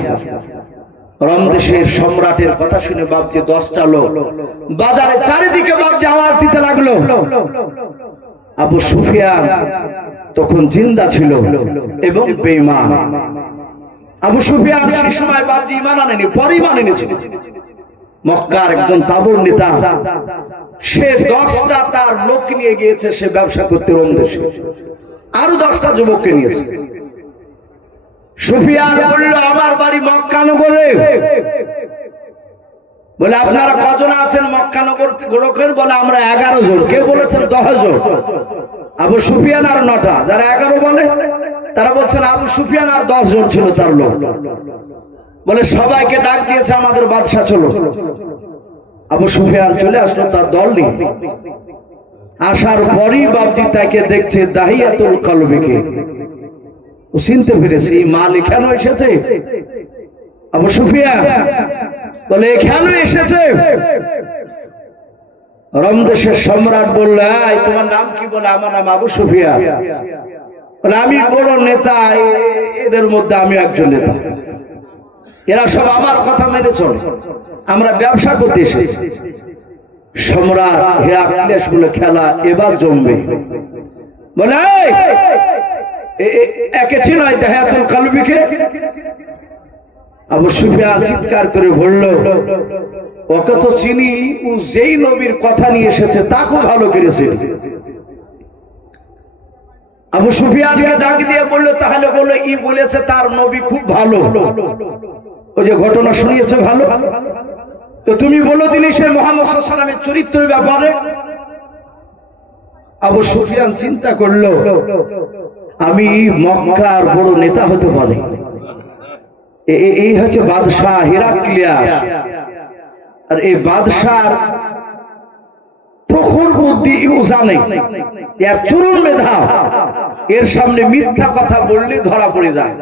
রমদেশের সম্রাটের কথা শুনে বাপজি 10টা লোক বাজারে চারিদিকে বাপজি আওয়াজ দিতে লাগলো। আবু সুফিয়ান তখন জিন্দা ছিল এবং বেঈমান। আবু সুফিয়ান সেই সময় বাপজি ঈমান আনেনি, পরে ঈমান এনেছিল। মক্কার একজন তাবুর নেতা, সে 10টা তার লোক নিয়ে গিয়েছে সে ব্যবসা করতে রমদেশে, আরো 10টা যুবককে নিয়েছে। সুফিয়ান বলল আমার বাড়ি মক্কানগরে। বলে আপনারা কজন আছেন মক্কানগর লোকের? বলে আমরা 11 জন। কে বলেছেন 10 জন? আবু সুফিয়ান আর 9টা, যারা 11 বলে তারা বলছেন আবু সুফিয়ান আর 10 জন ছিল তার লোক। বলে সবাইকে ডাক দিয়েছে আমাদের বাদশা চলো। আবু সুফিয়ান চলে আসলো তার দল নিয়ে। আসার পরই বাপজি তাকে দেখছে দাহিয়াতুল কলবিকে, ও চিনতে পেরেছে এই মাল এখানে এসেছে। আবু সুফিয়ান বলে এখানে এসেছে। রমদেশের সম্রাট বলল তোমার নাম কি? বলে আমার নাম আবু সুফিয়ান। বলে আমি বড় নেতা, এদের মধ্যে আমি একজন নেতা, এরা সব আমার কথা মেনে চলে, আমরা ব্যবসা করতে এসেছি। সম্রাট হেরাক্লিয়াস বলে খেলা এবার জমবে। বলে একে চিনো দাহিয়াতুল কলবিকে? আবু সুফিয়ান চিৎকার করে বলল ওকে তো চিনি, ও যেই নবীর কথা নিয়ে এসেছে তাকে ভালো করেছে। আবু সুফিয়ানকে ডাক দিয়ে বললো তাহলে বলো ই বলেছে তার নবী খুব ভালো, ওই যে ঘটনা শুনিয়েছে ভালো, তো তুমি বলো তিনি সে মুহাম্মদ সাল্লাল্লাহু আলাইহি ওয়াসাল্লামের চরিত্রের ব্যাপারে। আবু সুফিয়ান চিন্তা করলো আমি মক্কার বড় নেতা হতে পারি, এই হচ্ছে বাদশাহ হেরাক্লিয়াস, আর এই বাদশার প্রখর বুদ্ধি ও জানে, এর চরম মেধা, এর সামনে মিথ্যা কথা বললে ধরা পড়ে যায়,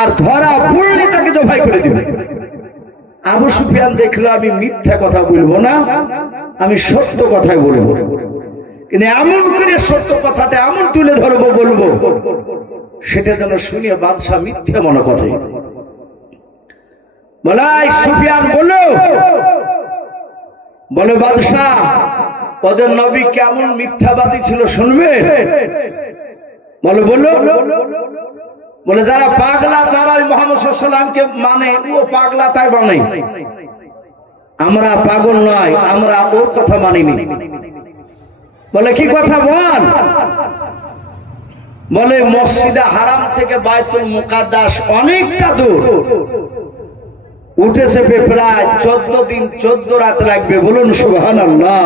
আর ধরা পড়লে তাকে জবাই করে দিবে। আবু সুফিয়ান দেখলো আমি মিথ্যা কথা বলবো না, আমি সত্য কথাই বলবো, কিন্তু এমন করে সত্য কথাটা এমন তুলে ধরবো বলবো সেটা যেন শুনিয়ে বাদশাহ মিথ্যা মনে করে। বলাই সুফিয়ান বলে বাদশাহ ওদের নবী কেমন মিথ্যাবাদী ছিল শুনবেন? বলে বলো। বলে যারা পাগলা তারা ওই মুহাম্মদ সাল্লাল্লাহু আলাইহি ওয়াসাল্লামকে মানে, ও পাগলা তাই মানে, আমরা পাগল নয়, আমরা ওর কথা মানিনি। বলে কি কথা বল? বলে মসজিদে হারাম থেকে বাইতুল মুকাদ্দাস অনেকটা দূর, উঠে চেপে প্রায় 14 দিন 14 রাত লাগবে, বলুন সুবহানাল্লাহ।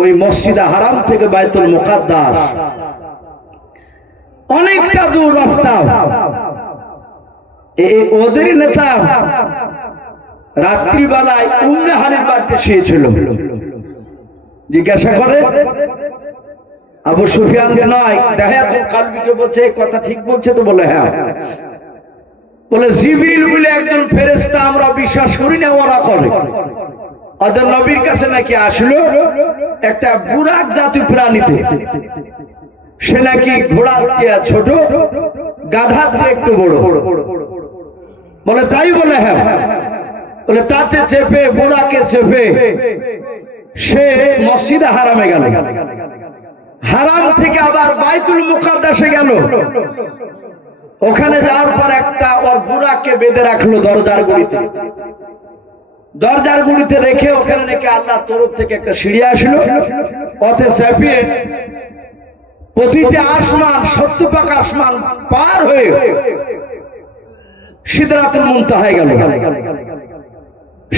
ওই মসজিদে হারাম থেকে বাইতুল মুকাদ্দাস অনেকটা দূর রাস্তা। ওদের নেতা রাত্রিবেলায় উম্মে হানির বাড়িতে শুয়েছিল। জিজ্ঞাসা করে আবু সুফিয়ানকে নয়, দাহিয়াতুল কলবিকে বলছে কথা ঠিক বলছে তো? বলে হ্যাঁ। বলে জিবরিল বলে একজন ফেরেশতা আমরা বিশ্বাস করি না, ওরা করে। ওদের নবীর কাছে নাকি আসলো একটা বুরাক জাতীয় প্রাণীতে, সে নাকি ঘোড়ার চেয়ে ছোট, গাধার চেয়ে একটু বড়। বলে তাই? বলে হ্যাঁ। বলে তাতে চেপে বুরাকে চেপে সে মসজিদে হারামে গেল, হারাম থেকে আবার বাইতুল মুকাদ্দাসে গেল। ওখানে যাওয়ার পর একটা ওর বুরাককে বেঁধে রাখলো দরজার গুড়িতে, দরজার গুড়িতে রেখে ওখানে নাকি আল্লাহর তরফ থেকে একটা সিঁড়ি আসলো, ওতে চেপে প্রতিটি আসমান 70 পাক আসমান পার হয়ে সিদরাতুল মুনতাহায় গেল।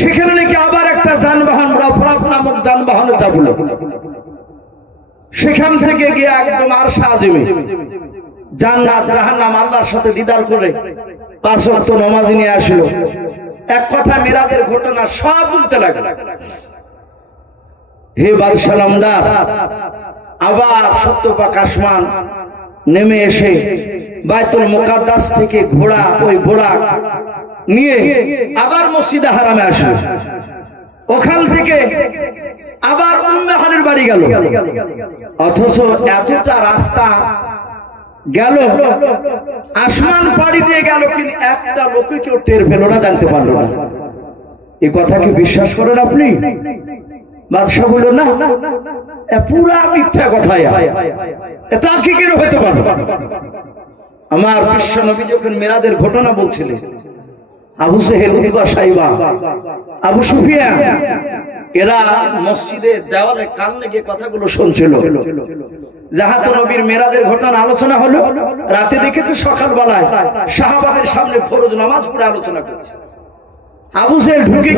সেখানে নাকি আবার একটা যানবাহন রফরাফ নামক যানবাহনে চাপলো, সেখান থেকে গিয়ে একদম আরশে আজিমে জান্নাত জাহান্নাম আল্লাহর সাথে দিদার করে 5 ওয়াক্ত নামাজ নিয়ে আসলো। এক কথা মিরাজের ঘটনা সব বলতে লাগলো। হে বাদশাহ নামদার, আবার সত্যপাক আসমান নেমে এসে বাইতুল মুকাদ্দাস থেকে ঘোড়া ওই ঘোড়া নিয়ে আবার মসজিদে হারামে আসলো। ওখান থেকে আবার উম্মে হানির বাড়ি গেল। অথচ এতটা রাস্তা গেল, আসমান পাড়ি দিয়ে গেল, কিন্তু একটা লোকে কেউ টের পেল না, জানতে পারলো না। এই কথা কি বিশ্বাস করেন আপনি? বাদশাহ বলল, না, পুরা মিথ্যা কথা, এটা কি করে হইতে পারে? আমার বিশ্ব নবী যখন মেরাজের ঘটনা বলছিলেন, আবু জেহেল, উতবা, সাইবা, আবু সুফিয়ান এরা মসজিদের দেওয়ালে কান লেগে কথাগুলো শুনছিল। যাহাতে নবীর মেরাজের ঘটনা আলোচনা হলো, রাতে দেখেছে সকালবেলায় সাহাবাদের সামনে ফরজ নামাজ পড়ে আলোচনা করছে। আবু জেহেল ঢুকে গিয়ে